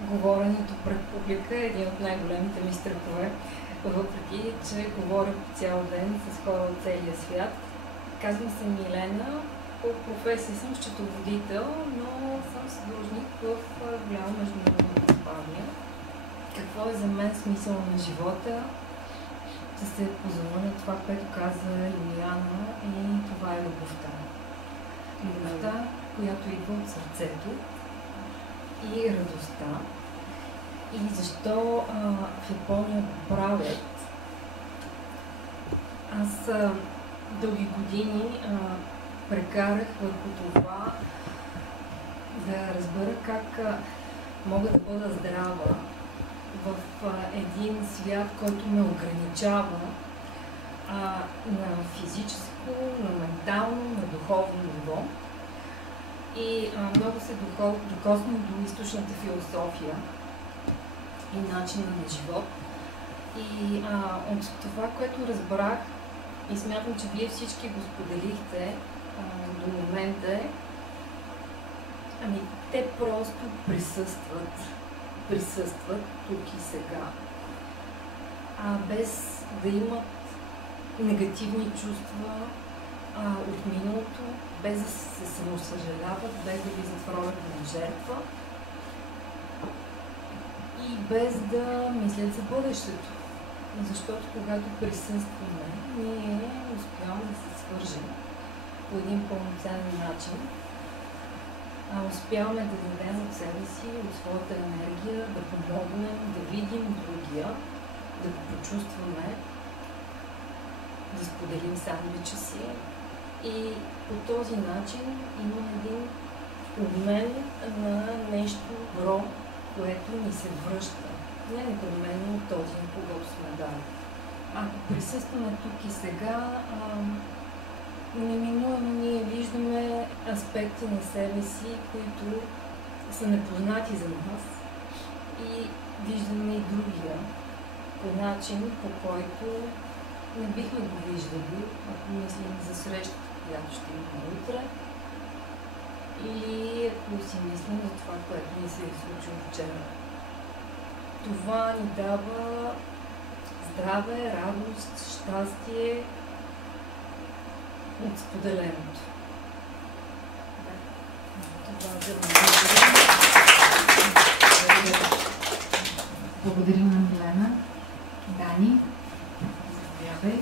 Говоренето пред публика е един от най-големите ми страхове, въпреки че говоря цял ден с хора от целия свят. Казвам се Милена, по професия съм счетоводител, но съм съдружник в голяма международна компания. Какво е за мен смисъл на живота? Да се позова на това, което каза Юлиана, и това е любовта. Любовта, която идва от сърцето, и радостта. И защо в Япония го правят? Аз дълги години прекарах върху това да разбера как мога да бъда здрава в един свят, който ме ограничава на физическо, на ментално, на духовно ниво. И много се докоснах до източната философия и начина на живот. И от това, което разбрах, и смятам, че вие всички го споделихте до момента, те просто присъстват тук и сега, без да имат негативни чувства от миналото, без да се самосъжаляват, без да влизат в ролята на жертва и без да мислят за бъдещето. Защото когато присъстваме, ние успяваме да се свържем по един пълноценен начин, успяваме да дадем от себе си, от своята енергия, да помогнем, да видим другия, да го почувстваме, да споделим сандвича си. И по този начин има един обмен на нещо добро, което ни се връща. Не непременно от този, на когото сме дали. Ако присъстваме тук и сега, неминуемо ние виждаме аспекти на себе си, които са непознати за нас, и виждаме и другия по начин, по който не бихме го виждали, ако мислим за срещата, която ще имаме утре, или ако си мислим за това, което ни се е случило вчера. Това ни дава здраве, радост, щастие от споделеното. Това за Благодарим на Милена. Дани, заповядай.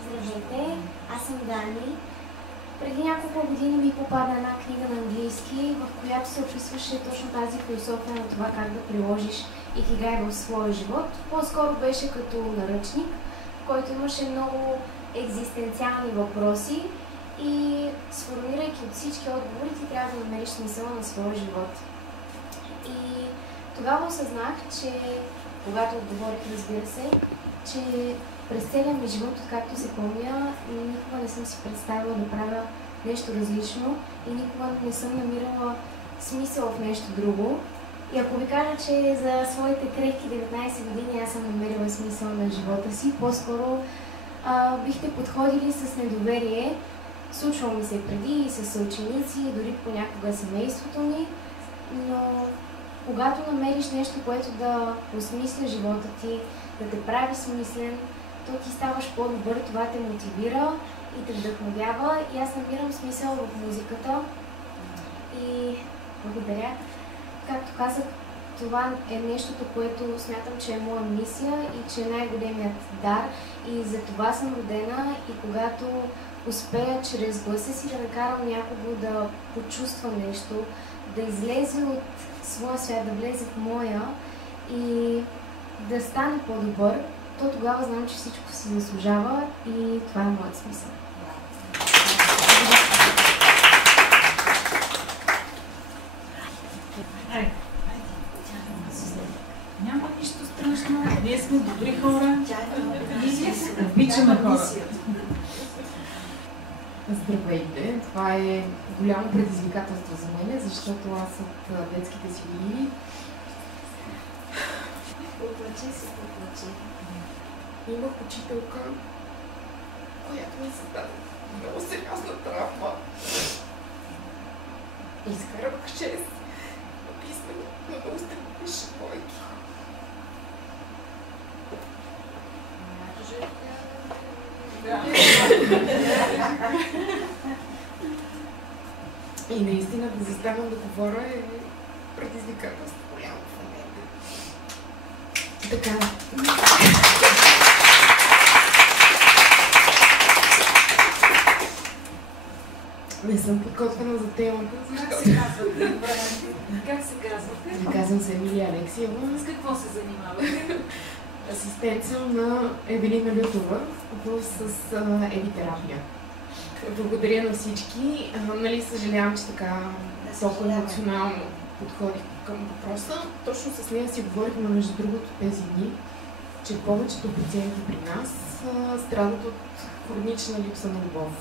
Здравейте, аз съм Дани. Преди няколко години ми попадна една книга на английски, в която се описваше точно тази философия на това как да приложиш икигай в своя живот. По-скоро беше като наръчник, в който имаше много екзистенциални въпроси и сформирайки от всички отговори, ти трябва да намериш смисъла на своя живот. И тогава осъзнах, че когато отговорих, разбира се, че през целия ми живот, откакто се помня, никога не съм си представила да правя нещо различно и никога не съм намирала смисъл в нещо друго. И ако ви кажа, че за своите крехки 19 години аз съм намерила смисъл на живота си, по-скоро бихте подходили с недоверие. Случвало ми се преди и с съученици, дори понякога семейството ми, но когато намериш нещо, което да осмисля живота ти, да те прави смислен, то ти ставаш по-добър, това те мотивира и те вдъхновява. И аз намирам смисъл в музиката. И благодаря. Както казах, това е нещото, което смятам, че е моя мисия и че е най-големият дар. И за това съм родена и когато успея чрез гласа си да накарам някого да почувства нещо, да излезе от своя свят, да влезе в моя и да стане по-добър, то тогава знам, че всичко се заслужава и това е моят смисъл. Няма нищо страшно, ние сме добри хора и обичаме хора. Здравейте! Това е голямо предизвикателство за мен, защото аз от детските си години имах учителка, която ми създаде много сериозна травма. Изкарвах 6 писмени на наустранични двойки. И наистина да заставам да говоря е предизвикателство голямо в момента. Така. Не съм подготвена за темата, защото... Как се казвате? Как се казвате? Казвам се Емилия Алексиева. С какво се занимавате? Асистент съм на Евелина Лютова с Евитерапия. Благодаря на всички. Нали, съжалявам, че така толкова емоционално подходих към въпроса. Точно с нея си говорихме, между другото, тези дни, че повечето пациенти при нас страдат от хронична липса на любов.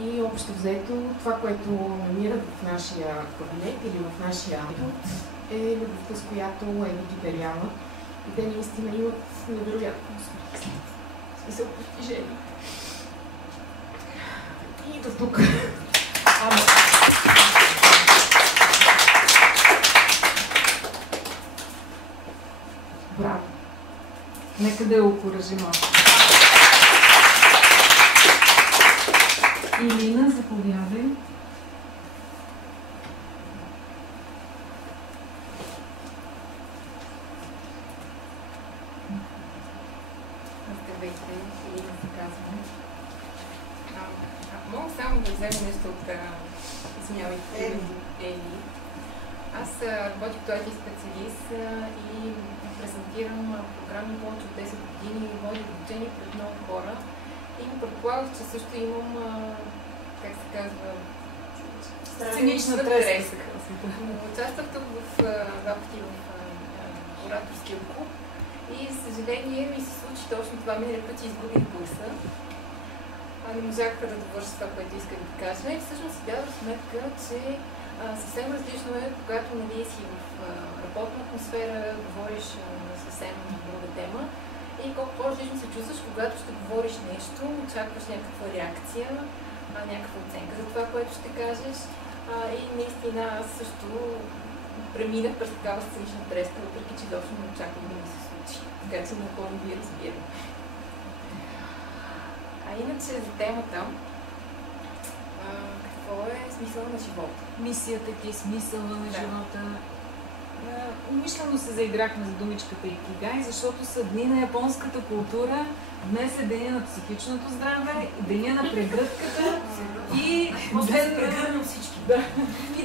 И общо взето, това, което намират в нашия кабинет или в нашия метод, е любовта, с която Еви ги дарява. И те наистина имат невероятно смисъл постижение. И до тук. Браво! Нека да я окуражим още. Илина, заповядай. Здравейте, Илина се казвам. Мога само да взема нещо от Ели. Аз работя като IT специалист и презентирам програми повече от 10 години и водя обучение пред много хора. И ми предполагах, че също имам, как се казва, сценична треска. Участвах тук в работи в ораторския клуб и, за съжаление, ми се случи точно това. Минали пъти изгубих гласа. Не можах да довърша това, което исках да кажа. И всъщност си дадох сметка, че съвсем различно е, когато нали, си в работна атмосфера, говориш на съвсем друга тема. И колко по-различно се чувстваш, когато ще говориш нещо, очакваш някаква реакция, някаква оценка за това, което ще кажеш. И наистина аз също преминах през такава сценична треска, въпреки че точно не очаквах да ми се случи. Така че напълно ви разбирам. А иначе за темата, какво е смисъл на живота? Мисията ти, смисъла на живота. Умишлено се заиграхме за думичката икигай, защото са дни на японската култура. Днес е деня на психичното здраве, деня на прегръдката и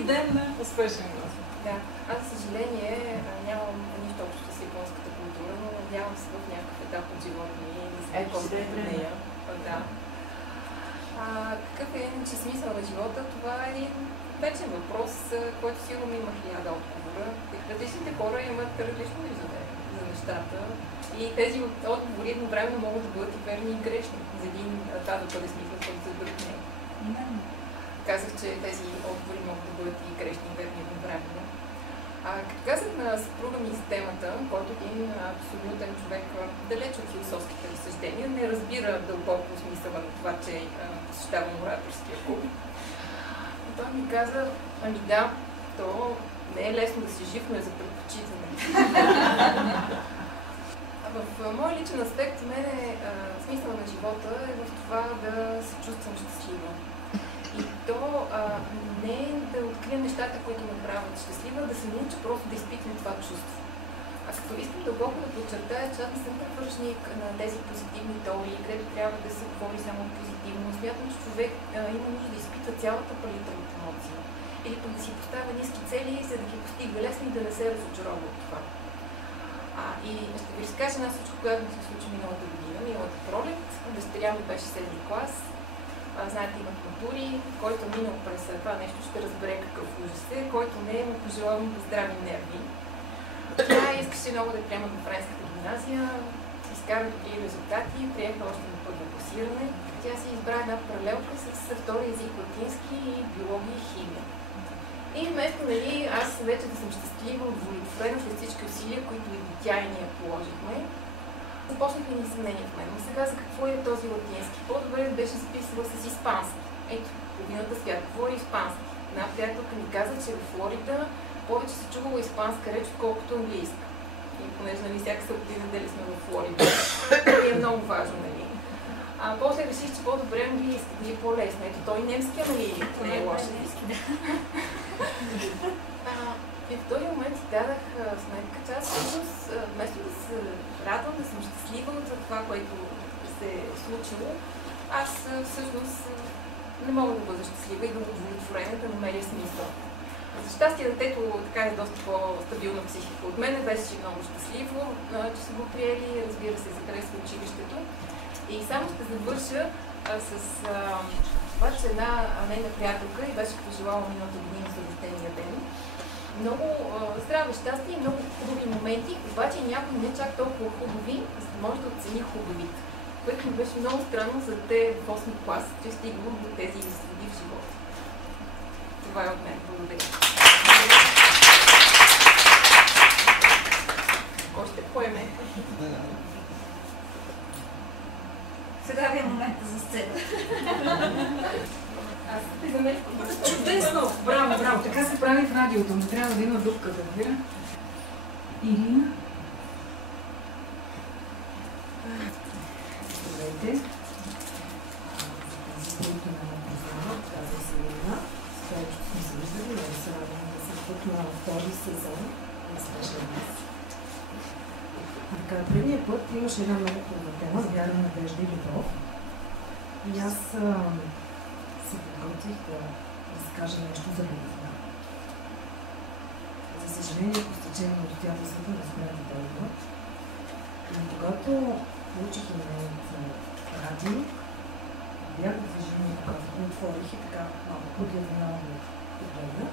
ден на успешен глас. Да, аз за съжаление нямам нищо общо с японската култура, но надявам се в някакъв етап от живота ми да се поколна в нея. Да. Какъв е иначе смисъл на живота? Това е един вечен въпрос, който сигурно има 1000 отговора. Различните хора имат различно виждане за нещата и тези отговори едновременно могат да бъдат и верни и грешни. За един това да бъде смисъл, който за друг не. Казах, че тези отговори могат да бъдат и грешни и верни едновременно. Като казах на съпруга ми за темата, който е един абсолютен човек, далеч от философските разсъждения, не разбира дълбоко смисъла на това, че посещавам ораторския клуб. И той ми каза, ами да, то не е лесно да си жив, но е за предпочитане. В моя личен аспект, за мен смисъл на живота е в това да се чувствам щастлива. И то не е да открия нещата, които ме правят щастлива, да се науча просто да изпитам това чувство. Като искам дълбоко да подчертая, че аз не съм привърженик на тези позитивни теории, където трябва да се говори само позитивно. Смятам, че човек има нужда да изпита цялата палитра от емоции. Или пък да си поставя ниски цели, за да ги постига лесно и да не се разочарова от това. И ще ви разкажа една случка, която ми се случи миналата година, миналата пролет. Дъщеря ми беше 7-ми клас. Знаете, имат матури, който е минал през това нещо, ще разбере какъв ужас е, който не е, му пожелавам да здрави нерви. Тя искаше много да приема до френската гимназия, изкара добри резултати, приеха още на първо класиране. Тя си избра една паралелка с втори език латински, биология и химия. И вместо, аз вече да съм щастлива, удовлетворена след всички усилия, които и тя и ние положихме, започнаха ни съмнения в мен. Но сега за какво е този латински? По-добре беше записала с испански. Ето, половината свят говори испански. Една приятелка ми каза, че в Флорида повече се чувала испанска реч, отколкото английска. И понеже всяка събота и неделя сме в Флорида, е много важно, нали? После реших, че по-добре английски, да е по-лесно. Ето, той немския, нали, не е лош английски. И в този момент си дадах сметка, че аз всъщност, вместо да се радвам, да съм щастлива от това, което се е случило, аз всъщност не мога да бъда щастлива и да удовлетворена, да намеря смисъл. За щастие, детето така е доста по-стабилна психика от мен, беше много щастливо, че са го приели, разбира се, за харесва училището. И само ще завърша с това, че една нейна приятелка и беше пожелала миналата година за рождения ден. Много здраве, щастие и много хубави моменти, обаче някои не чак толкова хубави, за да може да оцени хубавите. Което ми беше много странно за те в 8-ми клас, че стигнах до тези изследи в живота. Това е от мен. Благодаря. Кой ще поеме? Сега ви е момента за сцена. Чудесно! Браво, браво! Така се прави в радиото, но трябва да има дупка, да разбира. Ирина. Здравейте. За които не ме познават, казвам се Ирина. С което сме се виждали, много се радвам да съм тук на втори сезон на Смешен днес. Така, предния път имаше една много хубава тема, вяра, надежда и любов. И аз се подготвих да разкажа нещо за любовта. За съжаление, по стечение на обстоятелствата не успях да дойда. И когато получих имейлът на радио, бях в движение, когато го отворих и така малко подявно погледна.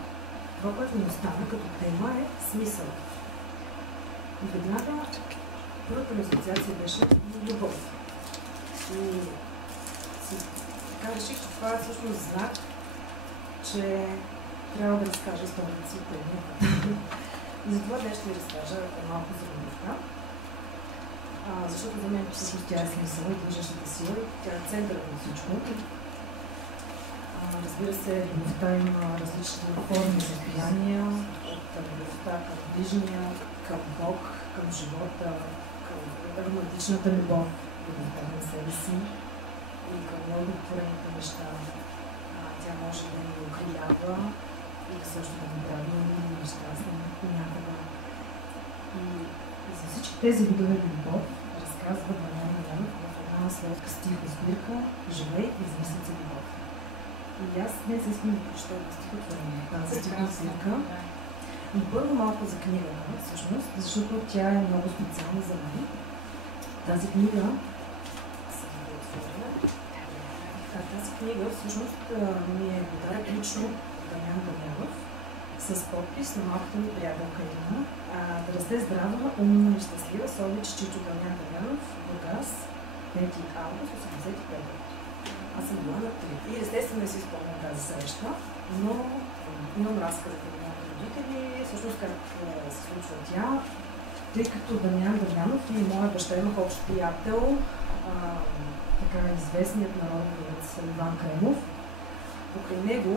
Това, което ми остана като тема е смисъл. И веднага първата ми асоциация беше любов. И така реших, че това е всъщност знак, че трябва да разкажа историята си предния път. И затова днес ще ви разкажа малко за любовта. Защото за мен всъщност тя е смисъл и движещата сила и тя е центърът на всичко. Разбира се, любовта има различни форми за влияния, от любовта към ближния, към Бог, към живота, към романтичната любов, любовта на себе си и към неудовлетворените неща. Тя може да ни окрилява и също да ни прави нещастни понякога. И за всички тези видове любов разказва Дамян Дамянов в една своя стихосбирка "Живей и измисли за любов". И аз днес искам да прочета стихотворение на тази стихосбирка. И първо малко за книгата, всъщност, защото тя е много специална за мен. Тази книга всъщност ми е подарък лично Дамян Дамянов с подпис на малката ми приятелка Ирина. Да расте здрава, умна и щастлива, с обич Чичо Дамян Дамянов, Бургас, 5 август 1985 г. Аз съм била на 3. И естествено не си спомням тази среща, но имам разказите на моите родители, всъщност как се случва тя, тъй като Дамян Дамянов и моя баща имах общ приятел, така известният народен певец Иван Кремов. Покрай него,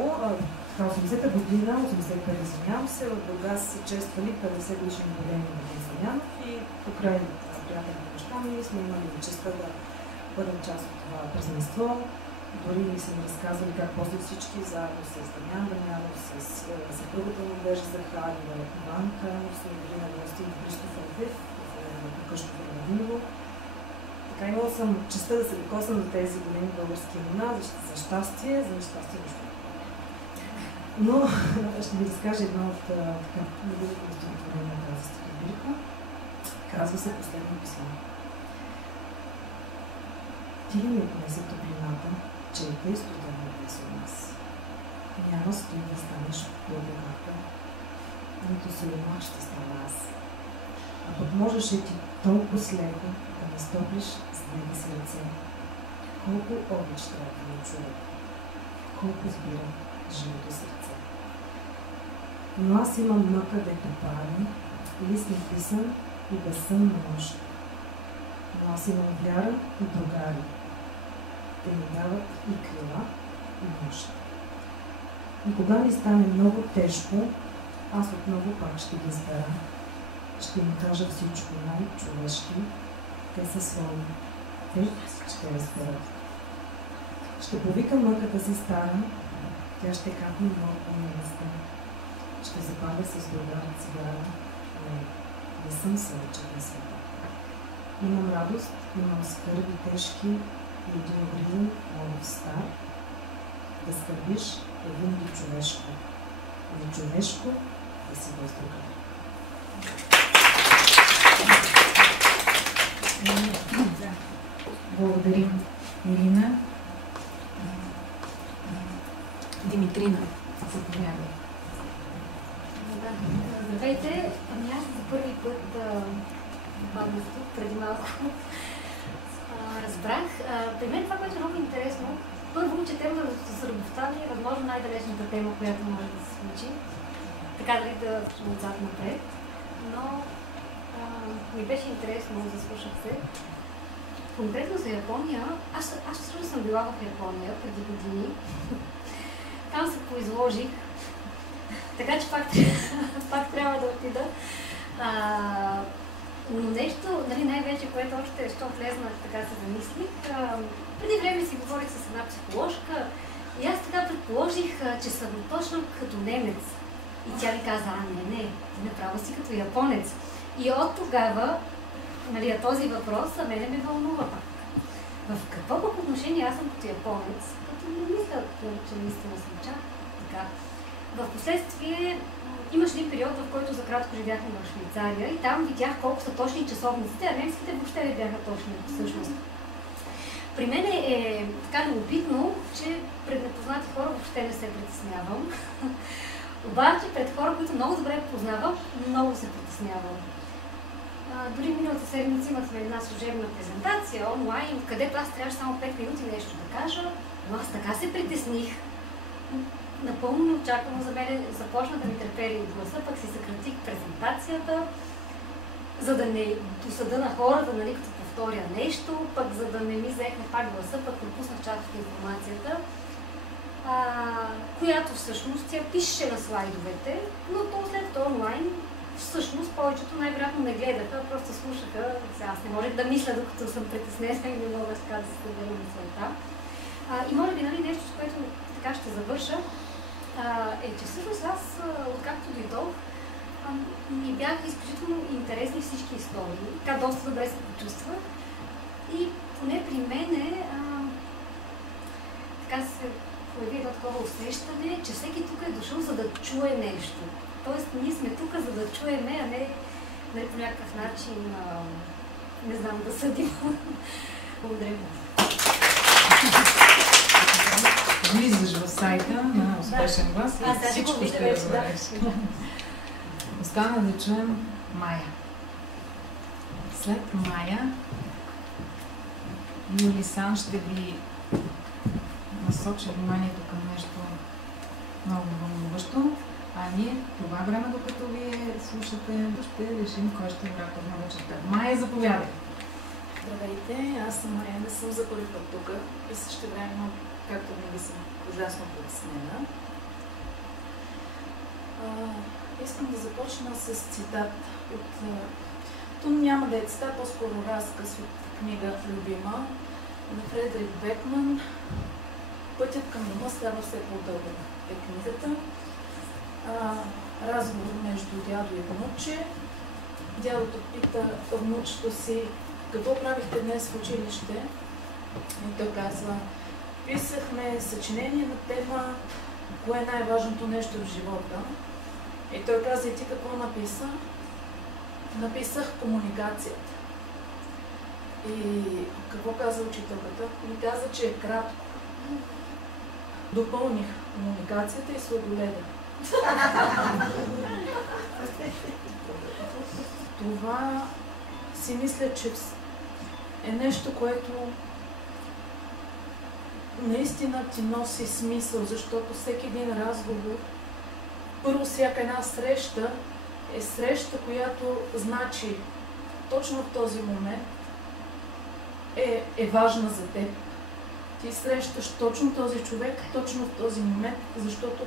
в 80-та година, 85-та, извинявам се, в Бургас се чествали 50 годишни юбилейни на Дамянов и покрай приятели на баща ми сме имали честа да бъдем част от това празненство. Дори са ми разказвали как после всички заедно с Дамян Дамянов, с съпругата му Надежда Захариева, Иван Кремов, сме били на гости и Христо Фантев в къщата на Владимиро. Така имала съм честа да се докосна до тези големи български имена, за щастие, нищо. Но ще ви разкажа едно от любимите стихотворения на тази стихотворка. Казва се "Последно писмо". Ти ли ми отнесе топлината, че е тъй студена днес у нас? Няма стои да станеш по-богата, нито силна ще стана аз. А пък можеше ти толкова с леко да ме стоплиш с неги си ръце. Колко обич трябва на човек, колко сбира живото сърце. Но аз имам мъка, дето пари, лист написан и безсънна нощ. Но аз имам вяра и другари. Те ми дават и крила, и нощ. И кога ми стане много тежко, аз отново пак ще ги избера. Ще им кажа всичко най-човешки. Те са свои. Те ще разберат. Ще повикам мъката си стара, тя ще капне много по-невеста. Ще запаля с друга цигара. Не съм съвечът на света. Имам радост, имам скърби тежки и един грин, много стар. Да скърбиш е винаги човешко. Не човешко да си без друга. Благодарим, Ирина. Димитрина, заповядай. Здравейте, аз за първи път попаднах тук преди малко. Разбрах. При мен това, което е много интересно, първо, че темата за любовта ми е възможно най-далечната тема, която може да се случи. Така дали да отзад напред. Но ми беше интересно, заслушах се. Конкретно за Япония, аз също съм била в Япония преди години. Там се поизложих, така че пак трябва да отида. Но нещо, нали, най-вече, което още, що влезнах, така се замислих, преди време си говорих с една психоложка и аз така предположих, че съм точно като немец. И тя ми каза, не, ти направо си като японец. И от тогава, нали, този въпрос мене ме вълнува пак. В какво пък отношение аз съм като японец, като не мисля, че наистина съм чак така. В последствие имаш един период, в който за кратко живяхме в Швейцария и там видях колко са точни часовниците, а немските въобще не бяха точни всъщност. При мен е така любопитно, че пред непознати хора въобще не се притеснявам. Обаче пред хора, които много добре познавам, много се притеснявам. Дори миналата седмица имахме една служебна презентация онлайн, където аз трябваше само 5 минути нещо да кажа, но аз така се притесних. Напълно неочаквано за мен започна да ми трепери гласа, пък си съкратих презентацията, за да не досъда на хората, нали, като повторя нещо, пък за да не ми заехме пак гласа, пък пропуснах част от информацията, която всъщност тя пише на слайдовете, но то след онлайн всъщност повечето най-вероятно не гледаха, просто слушаха. Сега аз не можех да мисля, докато съм притеснена и не мога така да се събера на света. И може би, нали, нещо, с което така ще завърша, е, че всъщност аз, откакто дойдох, Ми бяха изключително интересни всички истории. Така доста добре се почувствах. И поне при мене така се появи едно такова усещане, че всеки тук е дошъл, за да чуе нещо. Тоест, ние сме тук, за да чуеме, а не по някакъв начин, не знам, да съдим. Благодаря. Влизаш в сайта на Успешен глас и всичко ще разбереш. Остана да чуем Майя. След Майя Юлисан ще ви насочи вниманието към нещо много вълнуващо, а ние това време, докато вие слушате, ще решим кой ще игра първо вечерта. Майя, заповядай! Здравейте, аз съм Майя, не съм за първи път тук и същевременно, както винаги, съм ужасно притеснена. Искам да започна с цитат от... То няма да е цитат, по-скоро разказ от книга Любима на Фредрик Бекман. Пътят към дома става все по-дълъг е книгата. Разговор между дядо и внуче. Дядото пита внучето си: какво правихте днес в училище? И той казва: писахме съчинение на тема кое е най-важното нещо в живота. И той каза: и ти какво написа? Написах комуникацията. И какво каза учителката? Ми каза, че е кратко. Допълних комуникацията и сладоледа. Това си мисля, че е нещо, което наистина ти носи смисъл, защото всеки един разговор, първо всяка една среща е среща, която значи точно в този момент е важна за теб. Ти срещаш точно този човек, точно в този момент, защото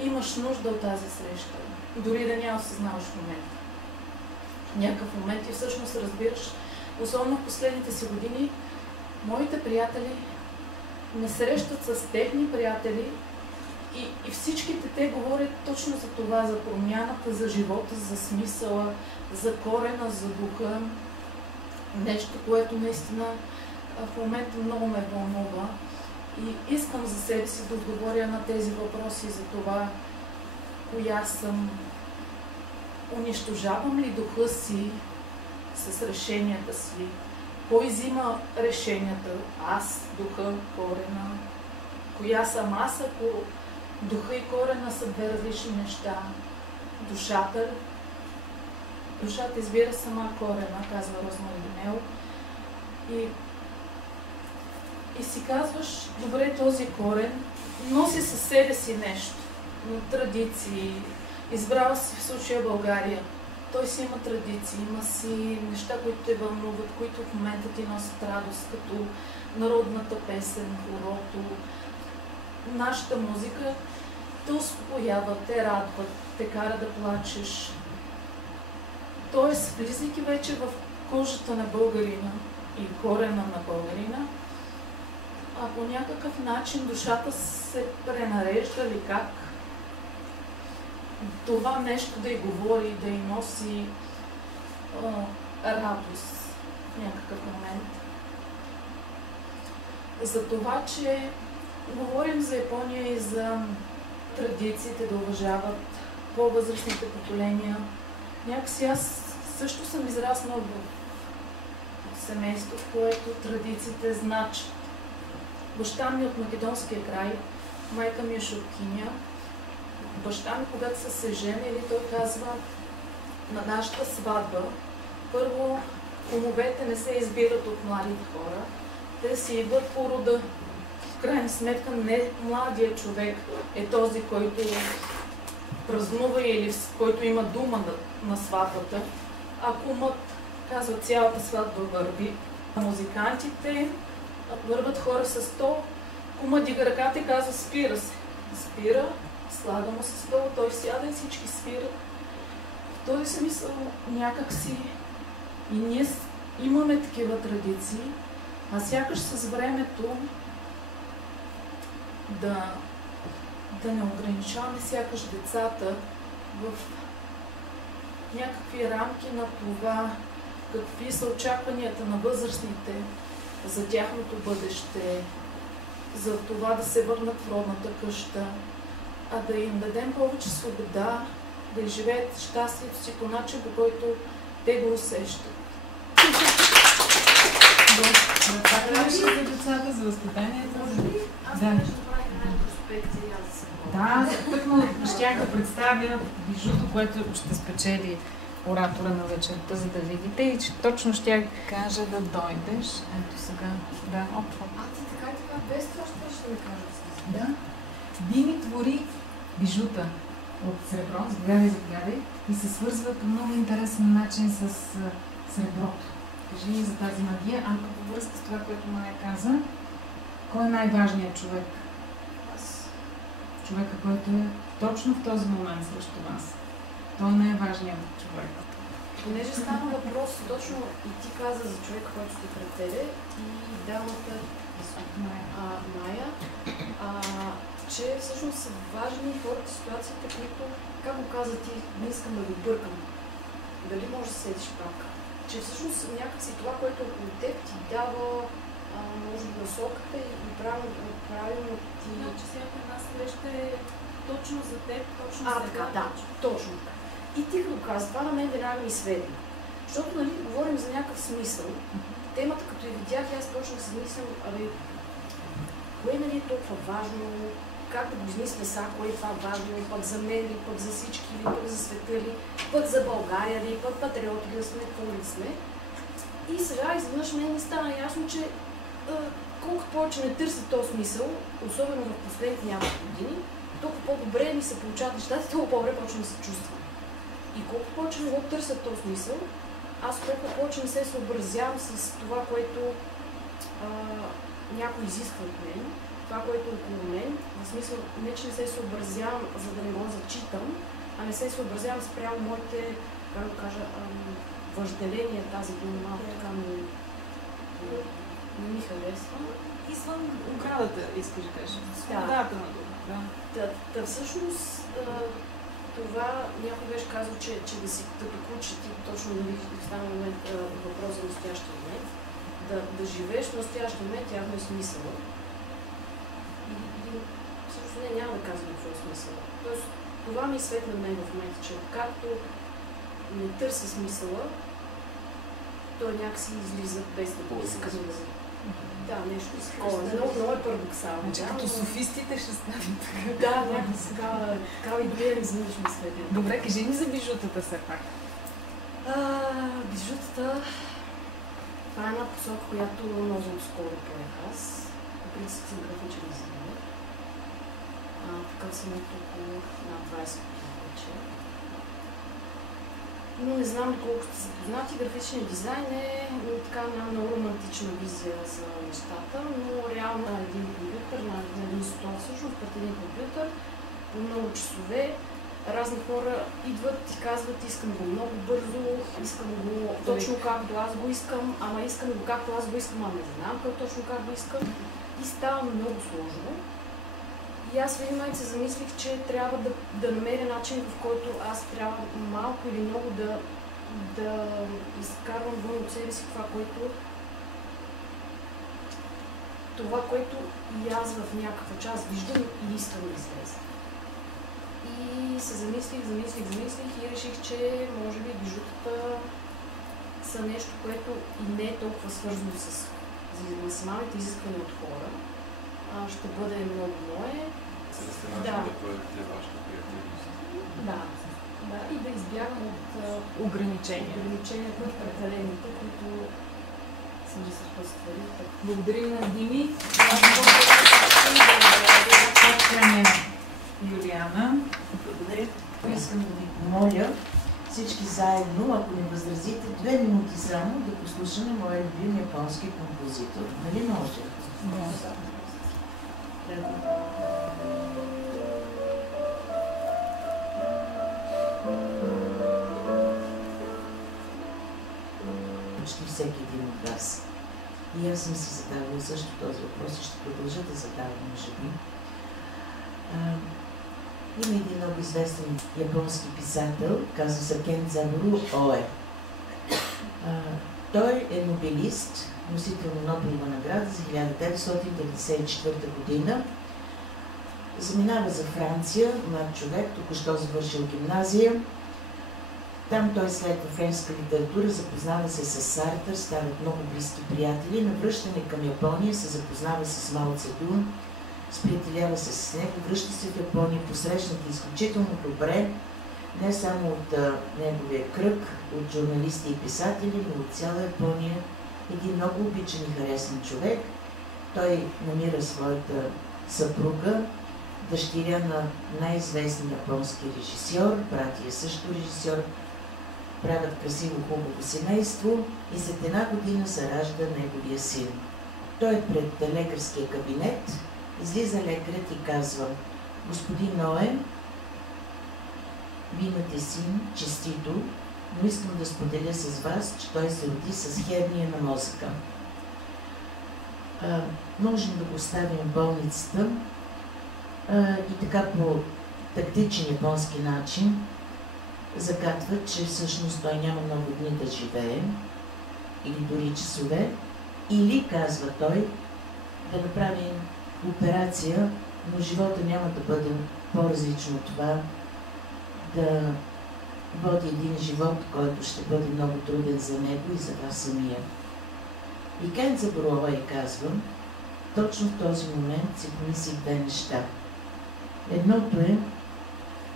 имаш нужда от тази среща. Дори да няма осъзнаваш в момента. В някакъв момент и всъщност разбираш, особено в последните си години, моите приятели ме срещат с техни приятели и всичките те говорят точно за това, за промяната, за живота, за смисъла, за корена, за духа. Нещо, което наистина в момента много ме вълнува. И искам за себе си да отговоря на тези въпроси за това, коя съм. Унищожавам ли духа си с решенията си? Кой взима решенията? Аз, духа, корена. Коя съм аз, ако духа и корена са две различни неща? Душата. Душата избира сама корена, казва Розмари Нел. И си казваш: добре, този корен носи със себе си нещо. Традиции. Избрал си в случая България. Той си има традиции, има си неща, които те вълнуват, които в момента ти носят радост, като народната песен, хорото. Нашата музика те успокоява, те радват, те кара да плачеш. Тоест, влизайки вече в кожата на българина и корена на българина, а по някакъв начин душата се пренарежда ли как? Това нещо да й говори, да й носи радост в някакъв момент. За това, че говорим за Япония и за традициите да уважават по-възрастните поколения. Някакси аз също съм израснала в семейство, в което традициите значат. Баща ми от македонския край, майка ми е шопкиня. Баща ми, когато са се женили, той казва на нашата сватба: първо, кумовете не се избират от младите хора, те си идват по рода. В крайна сметка не младият човек е този, който празнува или който има дума на сватбата, а кумът, казва, цялата сватба върви. Музикантите върват хора с стол, кумът дига ръката и казва: спира се. Спира, слага му се стол, той сяда и всички спират. В този смисъл някакси и ние имаме такива традиции, а сякаш с времето да не ограничаваме сякаш децата в някакви рамки на това, какви са очакванията на възрастните за тяхното бъдеще, за това да се върнат в родната къща, а да им дадем повече свобода, да изживеят щастието си по начин, по който те го усещат. Това беше за децата, за възпитанието. Аз да направих една ретроспекция. Да, тъкмо щях да представя бижуто, което ще спечели оратора на вечерта, за да видите, и че точно щях кажа да дойдеш. Ето сега, да, оп. Ти така и така, без това ще ми кажа. Да. Дими твори бижута от сребро, заповядай, и се свързва по много интересен начин с среброто. Кажи ни за тази магия, а във връзка с това, което Майя каза, кой е най-важният човек? Човека, който е точно в този момент срещу вас. Той не е важният човек. Понеже става въпрос, точно и ти каза за човека, който сте пред тебе, и дамата Майя, че всъщност са важни хората, ситуациите, които, как го каза ти, не искам да го бъркам. Дали можеш да седиш пак? Че всъщност някакси това, което около теб ти дава, може би насоката и правилно ти... Значи всяка една среща е точно за теб, точно сега. Така, да, точно така. И ти като каза, това на мен веднага ми сведна. Защото, нали, говорим за някакъв смисъл. Темата, като я видях, аз почнах да си мислям, кое нали е толкова важно, как да го измисля сега, кое е това важно, пък за мен ли, пък за всички ли, пък за света ли, пък за България ли, пък патриоти ли сме, какво ли сме. И сега изведнъж мен ми стана ясно, че колкото повече не търся този смисъл, особено в последните няколко години, толкова по-добре ми се получават нещата, толкова по-добре почвам да се чувствам. И колкото повече не го търся този смисъл, аз толкова повече не се съобразявам с това, което някой изисква от мен, това, което е около мен, в смисъл не, че не се съобразявам, за да не го зачитам, а не се съобразявам спрямо моите, как да кажа, въжделения, тази дума малко така не ми харесва. Извън оградата, искаш да кажеш. Свободата на дума. Да, всъщност това някой беше казал, че да си като куче, ти точно да видиш в този момент въпрос за настоящия момент, да живееш в настоящия момент, явно е смисъла. И всъщност няма да казвам какво е смисъла. Тоест, това ми е светна мен в момента, че както не търся смисъла, той някакси излиза без да го иска. Да, нещо такова. Много е парадоксално. Като софистите ще станат така. Да, някакси такава идея изведнъж ми свети. Добре, кажи ни за бижутата все пак. Бижутата, това е една посока, която много скоро поех аз. По принцип съм графичен дизайнер. Такъв съм от около над 20 години вече. Но не знам доколко сте запознати. Графичният дизайн е така една много романтична визия за нещата, но реално на един компютър, на един стол, всъщност пред един компютър, по много часове, разни хора идват и казват, искам го много бързо, искам го точно както аз го искам, ама искам го както аз го искам, ама не знам точно как го искам. И става много сложно. И аз в един момент се замислих, че трябва да намеря начин, в който аз трябва малко или много да изкарвам вън от себе си това, което и аз в някаква част виждам и искам да излезе. И се замислих и реших, че може би бижутата са нещо, което и не е толкова свързано с максималните изисквания от хора. Ще бъде много мое. Да проявите вашата креативност. Да, и да избягам от ограниченията, прекалените, които са ми се съпътствали. Благодарим на Дими. Юлиана. Благодаря. Искам да ви помоля всички заедно, ако не възразите, 2 минути само да послушаме моя любим японски композитор. Нали може? Почти всеки един от вас. И аз съм си задавала също този въпрос и ще продължа да задавам, може би. Има един много известен японски писател, казва се Кензабуро Ое. Той е нобелист, носител на Нобелова награда за 1994 година. Заминава за Франция, млад човек, току-що завършил гимназия. Там той следва френска литература, запознава се с Сартър, стават много близки приятели. На връщане към Япония се запознава с Мао Цедун, сприятелява се с него, връща се в Япония, посрещнат изключително добре, не само от неговия кръг, от журналисти и писатели, но от цяла Япония. Един много обичан и харесен човек. Той намира своята съпруга, дъщеря на най-известен японски режисьор, братия също режисьор, правят красиво, хубаво семейство и след една година се ражда неговия син. Той е пред лекарския кабинет, излиза лекарят и казва: господин Ное, ви имате син, честито, но искам да споделя с вас, че той се роди с херния на мозъка. Можем да го оставим в болницата и така по тактичен японски начин загатва, че всъщност той няма много дни да живее, или дори часове, или, казва той, да направим операция, но живота няма да бъде по-различно от това, да води един живот, който ще бъде много труден за него и за вас самия. И Кензабуро Ое казва: точно в този момент си помислих две неща. Едното е,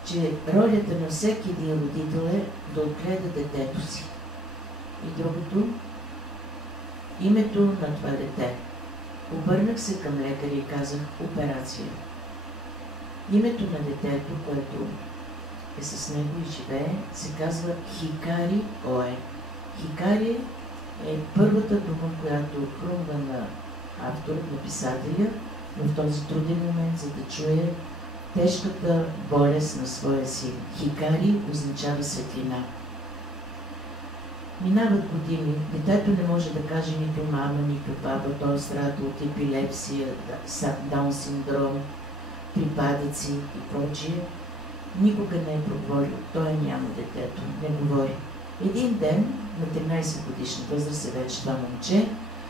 че ролята на всеки един родител е да отгледа детето си. И другото, името на това дете. Обърнах се към лекаря и казах: операция. Името на детето, което е с него и живее, се казва Хикари Ое. Хикари е първата дума, която хрумва на авторът, на писателя, но в този труден момент, за да чуе тежката болест на своя син. Хикари означава светлина. Минават години, детето не може да каже нито мама, нито баба, той страда от епилепсия, даун синдром, припадъци и прочие. Никога не е проговорил, той няма детето, не говори. Един ден, на 13 годишна възраст е вече това момче,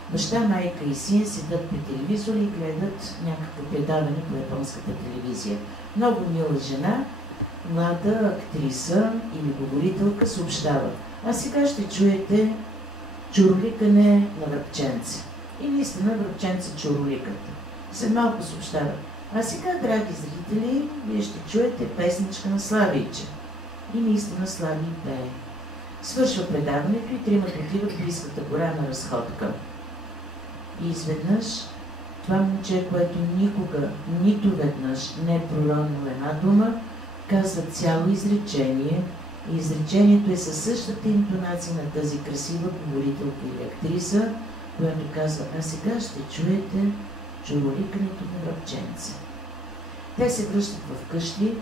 баща, майка и син седат при телевизора и гледат някакво предаване по японската телевизия. Много мила жена, млада актриса или говорителка съобщава: а сега ще чуете чуроликане на връбченце. И наистина връбченце чуроликат. След малко съобщава: а сега, драги зрители, вие ще чуете песничка на Славийче. И наистина Слави пее. Свършва предаването и тримата отиват в близката гора на разходка. И изведнъж това момче, което никога, нито веднъж не е проронило една дума, казва цяло изречение, и изречението е със същата интонация на тази красива говорителка или актриса, която казва: а сега ще чуете чуроликането на връбченце. Те се връщат в къщи,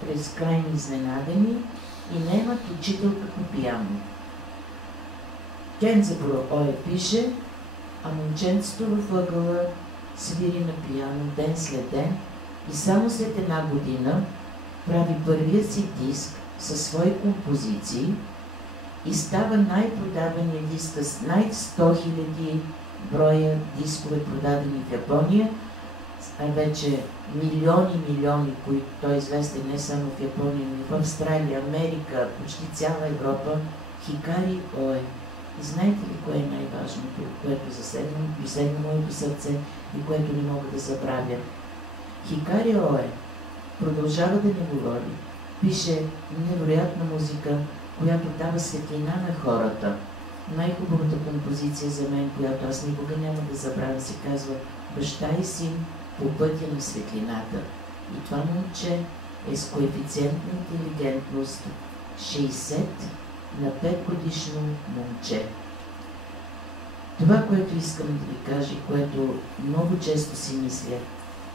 през крайни изненадени, и наемат учителка по пиано. Кензабуро Ое пише, а момченцето в ъгъла свири на пиано ден след ден и само след една година прави първия си диск със свои композиции и става най-продавания диск с най-100 000 броя дискове, продадени в Япония, а вече милиони, които той е известен не само в Япония, но и в Австралия, Америка, почти цяла Европа. Хикари Ое. И знаете ли кое е най-важното, което засегна моето сърце и което не мога да забравя? Хикари Ое продължава да не говори, пише невероятна музика, която дава светлина на хората. Най-хубавата композиция за мен, която аз никога няма да забравя, се казва "Баща и син по пътя на светлината". И това момче е с коефициент на интелигентност 60 на 5-годишно момче. Това, което искам да ви кажа, което много често си мисля,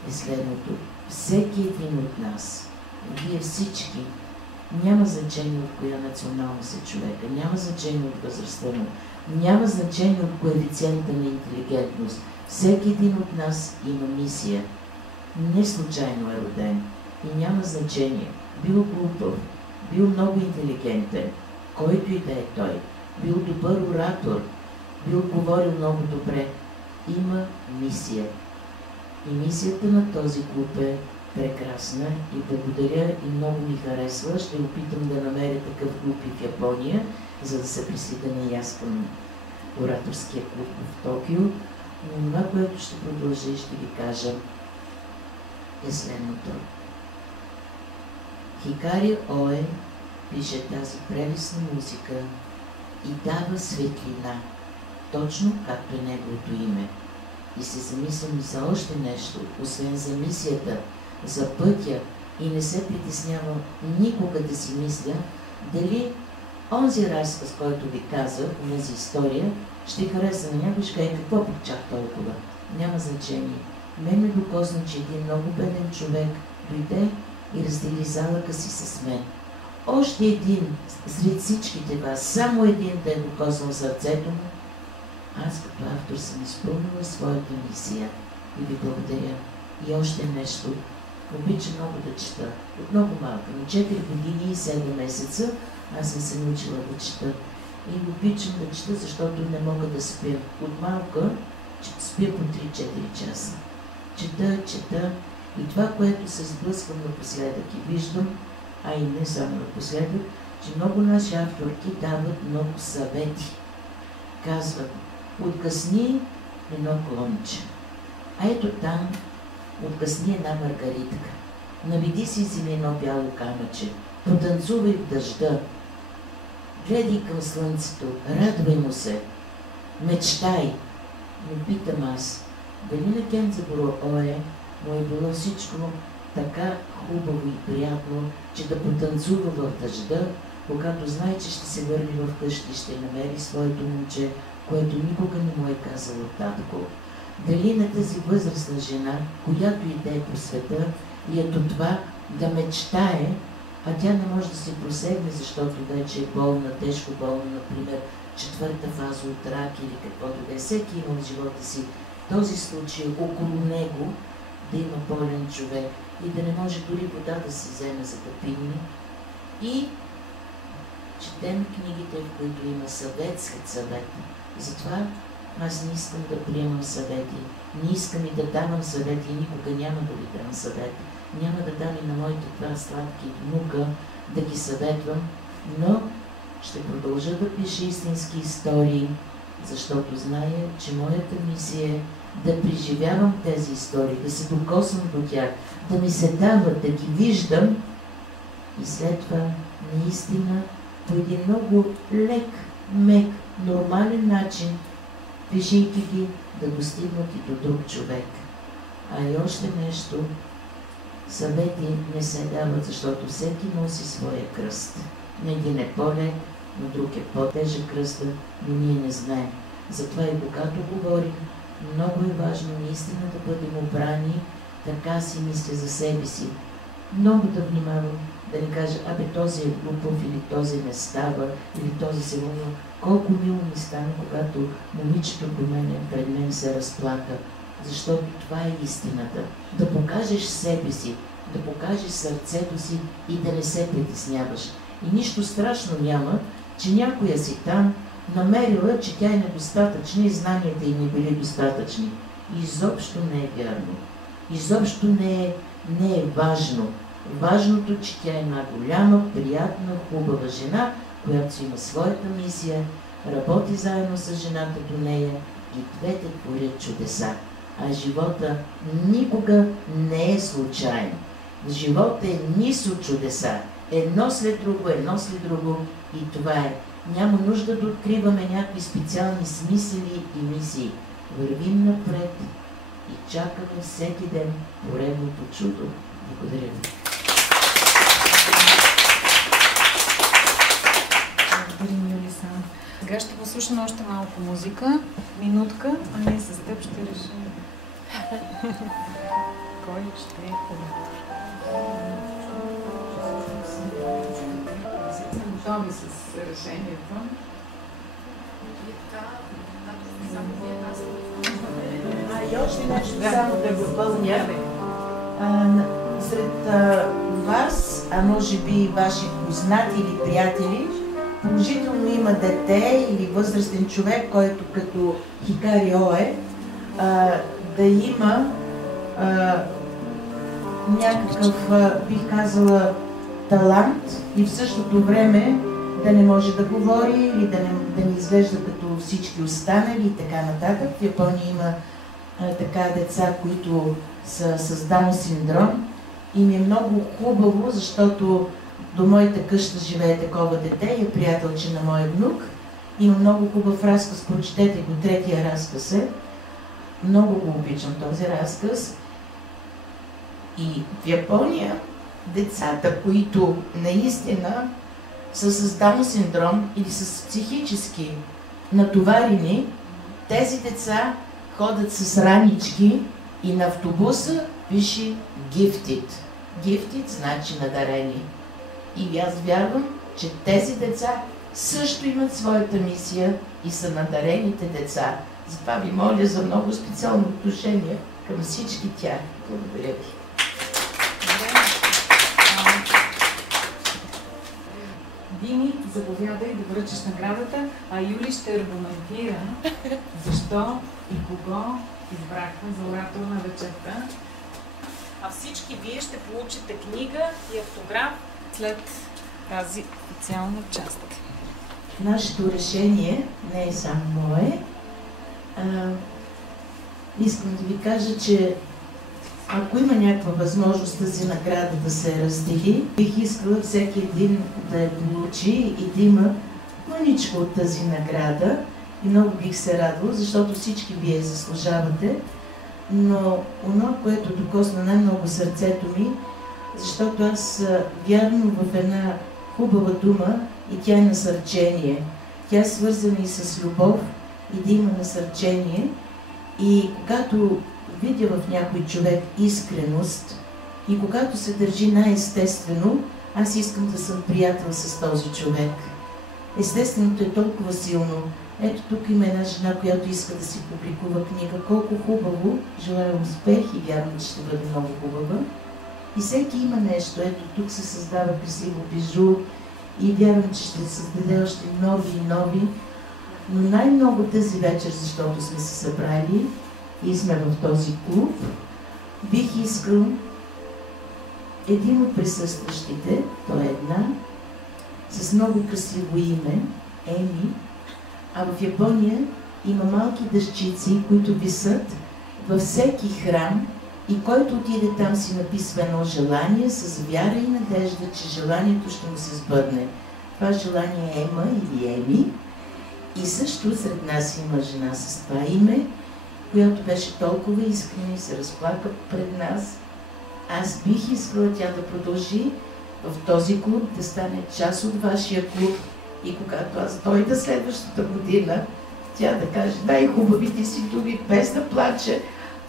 е следното. Всеки един от нас, вие всички, няма значение от коя националност е човека, няма значение от възрастта му, няма значение от коефициента на интелигентност. Всеки един от нас има мисия. Не случайно е роден. И няма значение. Бил глупав, бил много интелигентен, който и да е той, бил добър оратор, бил говорил много добре. Има мисия. И мисията на този клуб е прекрасна и благодаря и много ми харесва. Ще опитам да намеря такъв клуб и в Япония, за да се присъединя и аз към ораторския клуб в Токио. Но това, което ще продължа и ще ви кажа, е следното. Хикари Ое пише тази прелестна музика и дава светлина, точно както е неговото име. И се замислям за още нещо, освен за мисията, за пътя, и не се притеснявам никога да си мисля дали онзи разказ, който ви казах, онази история, ще хареса на някой, ще каже какво пък чак толкова. Няма значение. Мен ме докосна, че един много беден човек дойде и раздели залъка си с мен. Още един сред всичките вас, само един да е докоснал сърцето му, аз като автор съм изпълнила своята мисия и ви благодаря. И още нещо. Обичам много да чета. От много малка. На 4 години и 7 месеца аз съм се научила да чета. И обичам да чета, защото не мога да спя. От малка спя по 3-4 часа. Чета. И това, което се сблъсквам напоследък и виждам, а и не само напоследък, че много наши авторки дават много съвети. Казват, откъсни едно клонче. А ето там откъсни една маргаритка. Наведи си вземи едно бяло камъче. Потанцувай в дъжда. Гледай към слънцето. Радвай му се. Мечтай. Но питам аз, дали на Кензабуро Ое му е било всичко така хубаво и приятно, че да потанцува в дъжда, когато знае, че ще се върне в къщи, ще намери своето момче, което никога не му е казало татко. Дали на тази възрастна жена, която и да е по света, и ето това да мечтае, а тя не може да се просегне, защото вече е болна, тежко болна, например, 4-та фаза от рак или каквото да е. Всеки има в живота си този случай, около него да има болен човек и да не може дори вода да се вземе за да пине. И четем книгите, в които има съвет след съвет. Затова аз не искам да приемам съвети, не искам и да давам съвети, никога няма да ви дам съвет. Няма да дам и на моите два сладки внука да ги съветвам, но ще продължа да пиша истински истории, защото зная, че моята мисия е да преживявам тези истории, да се докосвам до тях, да ми се дават, да ги виждам и след това наистина по един много лек, мек, нормален начин, пишейки ги, да достигнат и до друг човек. А и още нещо, съвети не се дават, защото всеки носи своя кръст. На един е по-лек, на друг е по-тежък кръста, но ние не знаем. Затова и когато говорим, много е важно наистина да бъдем обрани, така си мисля за себе си. Много да внимавам, да не кажа, абе този е глупав или този не става, или този се вълнува. Колко мило ми стана, когато момичето пред мен се разплака, защото това е истината. Да покажеш себе си, да покажеш сърцето си и да не се притесняваш. И нищо страшно няма, че някоя си там намерила, че тя е недостатъчна и знанията й не били достатъчни. Изобщо не е вярно. Изобщо не е важно. Важното, че тя е една голяма, приятна, хубава жена, която си има своята мисия, работи заедно с жената до нея и двете творят чудеса. А живота никога не е случайен. Живота е нисо чудеса. Едно след друго и това е. Няма нужда да откриваме някакви специални смисъли и мисии. Вървим напред и чакаме всеки ден поредното чудо. Благодаря ви. Благодарим, Юлиса. Сега ще послушаме още малко музика, минутка, а ние с теб ще решим кой ще е готови с решението. И още нещо само да допълня. сред вас, а може би и ваши познати или приятели, положително има дете или възрастен човек, който като Хикарио да има някакъв, бих казала, талант и в същото време да не може да говори или да не изглежда като всички останали и така нататък. В Япония има така деца, които са с Даун синдром и ми е много хубаво, защото до моята къща живее такова дете и е приятелче на моя внук. Има много хубав разказ, прочетете го, третия разказ е. Много го обичам този разказ. И в Япония децата, които наистина са с Даун синдром или с психически натоварени, тези деца ходят с ранички и на автобуса пише Gifted. Gifted значи надарени. И аз вярвам, че тези деца също имат своята мисия и са надарените деца. Затова ви моля за много специално отношение към всички тях. Благодаря ви. Дими, заповядай да връчиш наградата, а Юли ще аргументира защо и кого избрахме за оратор на вечерта. А всички вие ще получите книга и автограф след тази официална част. Нашето решение не е само мое. Искам да ви кажа, че ако има някаква възможност тази награда да се раздели, бих искала всеки един да я получи и да има мъничко от тази награда. И много бих се радвала, защото всички вие заслужавате. Но онова, което докосна най-много сърцето ми, защото аз вярвам в една хубава дума и тя е насърчение. Тя е свързана и с любов и да има насърчение. И когато видя в някой човек искреност и когато се държи най-естествено, аз искам да съм приятел с този човек. Естественото е толкова силно. Ето тук има една жена, която иска да си публикува книга. Колко хубаво! Желая успех и вярвам, че ще бъде много хубава. И всеки има нещо. Ето тук се създава красиво бижу и вярвам, че ще създаде още нови и нови. Но най-много тази вечер, защото сме се събрали и сме в този клуб, бих искал един от присъстващите, той е една, с много красиво име, Еми, а в Япония има малки дъщици, които висят във всеки храм и който отиде там си написва едно желание с вяра и надежда, че желанието ще му се сбъдне. Това желание е Ема или Еми. И също сред нас има жена с това име, която беше толкова искрена и се разплака пред нас. Аз бих искала тя да продължи в този клуб, да стане част от вашия клуб и когато аз дойда следващата година, тя да каже най-хубавите си думи, без да плаче,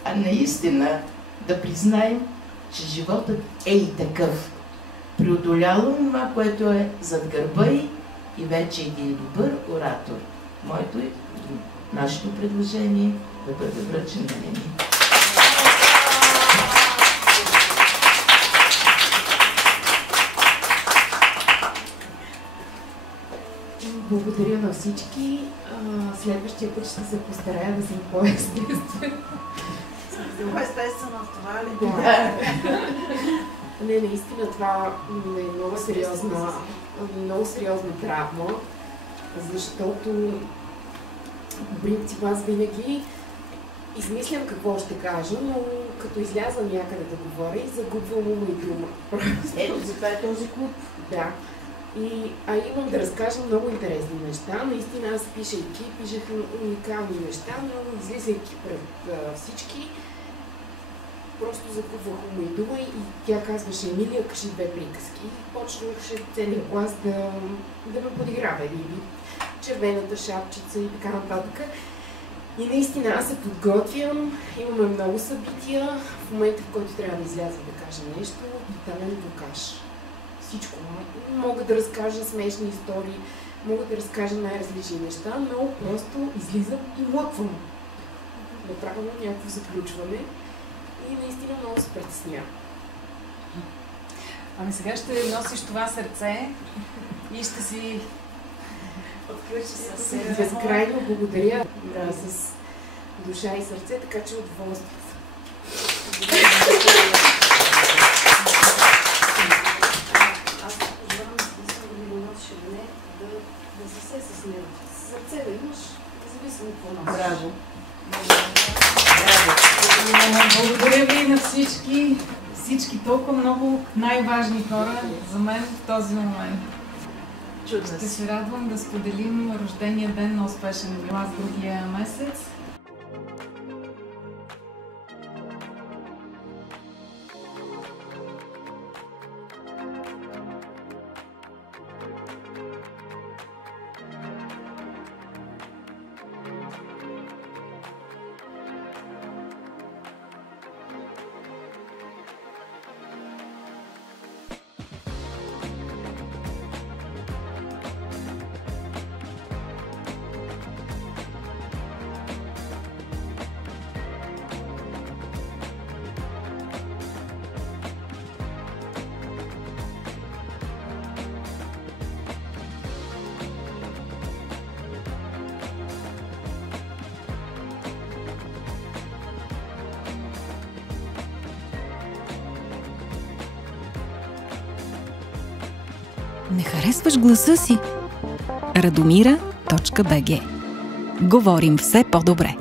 а наистина да признаем, че животът е и такъв. Преодоляло това, което е зад гърба и вече един добър оратор. Моето и нашето предложение да бъде връчен на Еми. Благодаря на всички. Следващия път ще се постарая да съм по-естествен. Естествено това ли? Да. Не, наистина това е много сериозна травма, защото по принцип аз винаги измислям какво ще кажа, но като изляза някъде да говоря и загубвам ума и дума. Ето, затова е този клуб. Да. Имам да разкажа много интересни неща. Наистина аз пишех уникални неща, но излизайки пред всички, просто загубвах ума и дума и тя казваше: Емилия, кажи две приказки. Почваше целият клас да ме подиграва или червената шапчица и така нататък. И наистина аз се подготвям, имаме много събития. В момента, в който трябва да изляза да кажа нещо, тотален блокаж. Всичко. Мога да разкажа смешни истории, мога да разкажа най-различни неща, но просто излизам и млъквам. Направо някакво заключване и наистина много се притеснявам. Ами сега ще носиш това сърце и ще си откриваш със безкрайно благодаря с душа и сърце, така че удоволствие. Аз пожелавам да го носиш или не, да си се с него. Сърце да имаш, независимо какво носиш. Браво! Благодаря ви на всички толкова много най-важни хора за мен в този момент. Ще се радвам да споделим рождения ден на успешен глас другия месец. Не харесваш гласа си? Radomira.bg. Говорим все по-добре.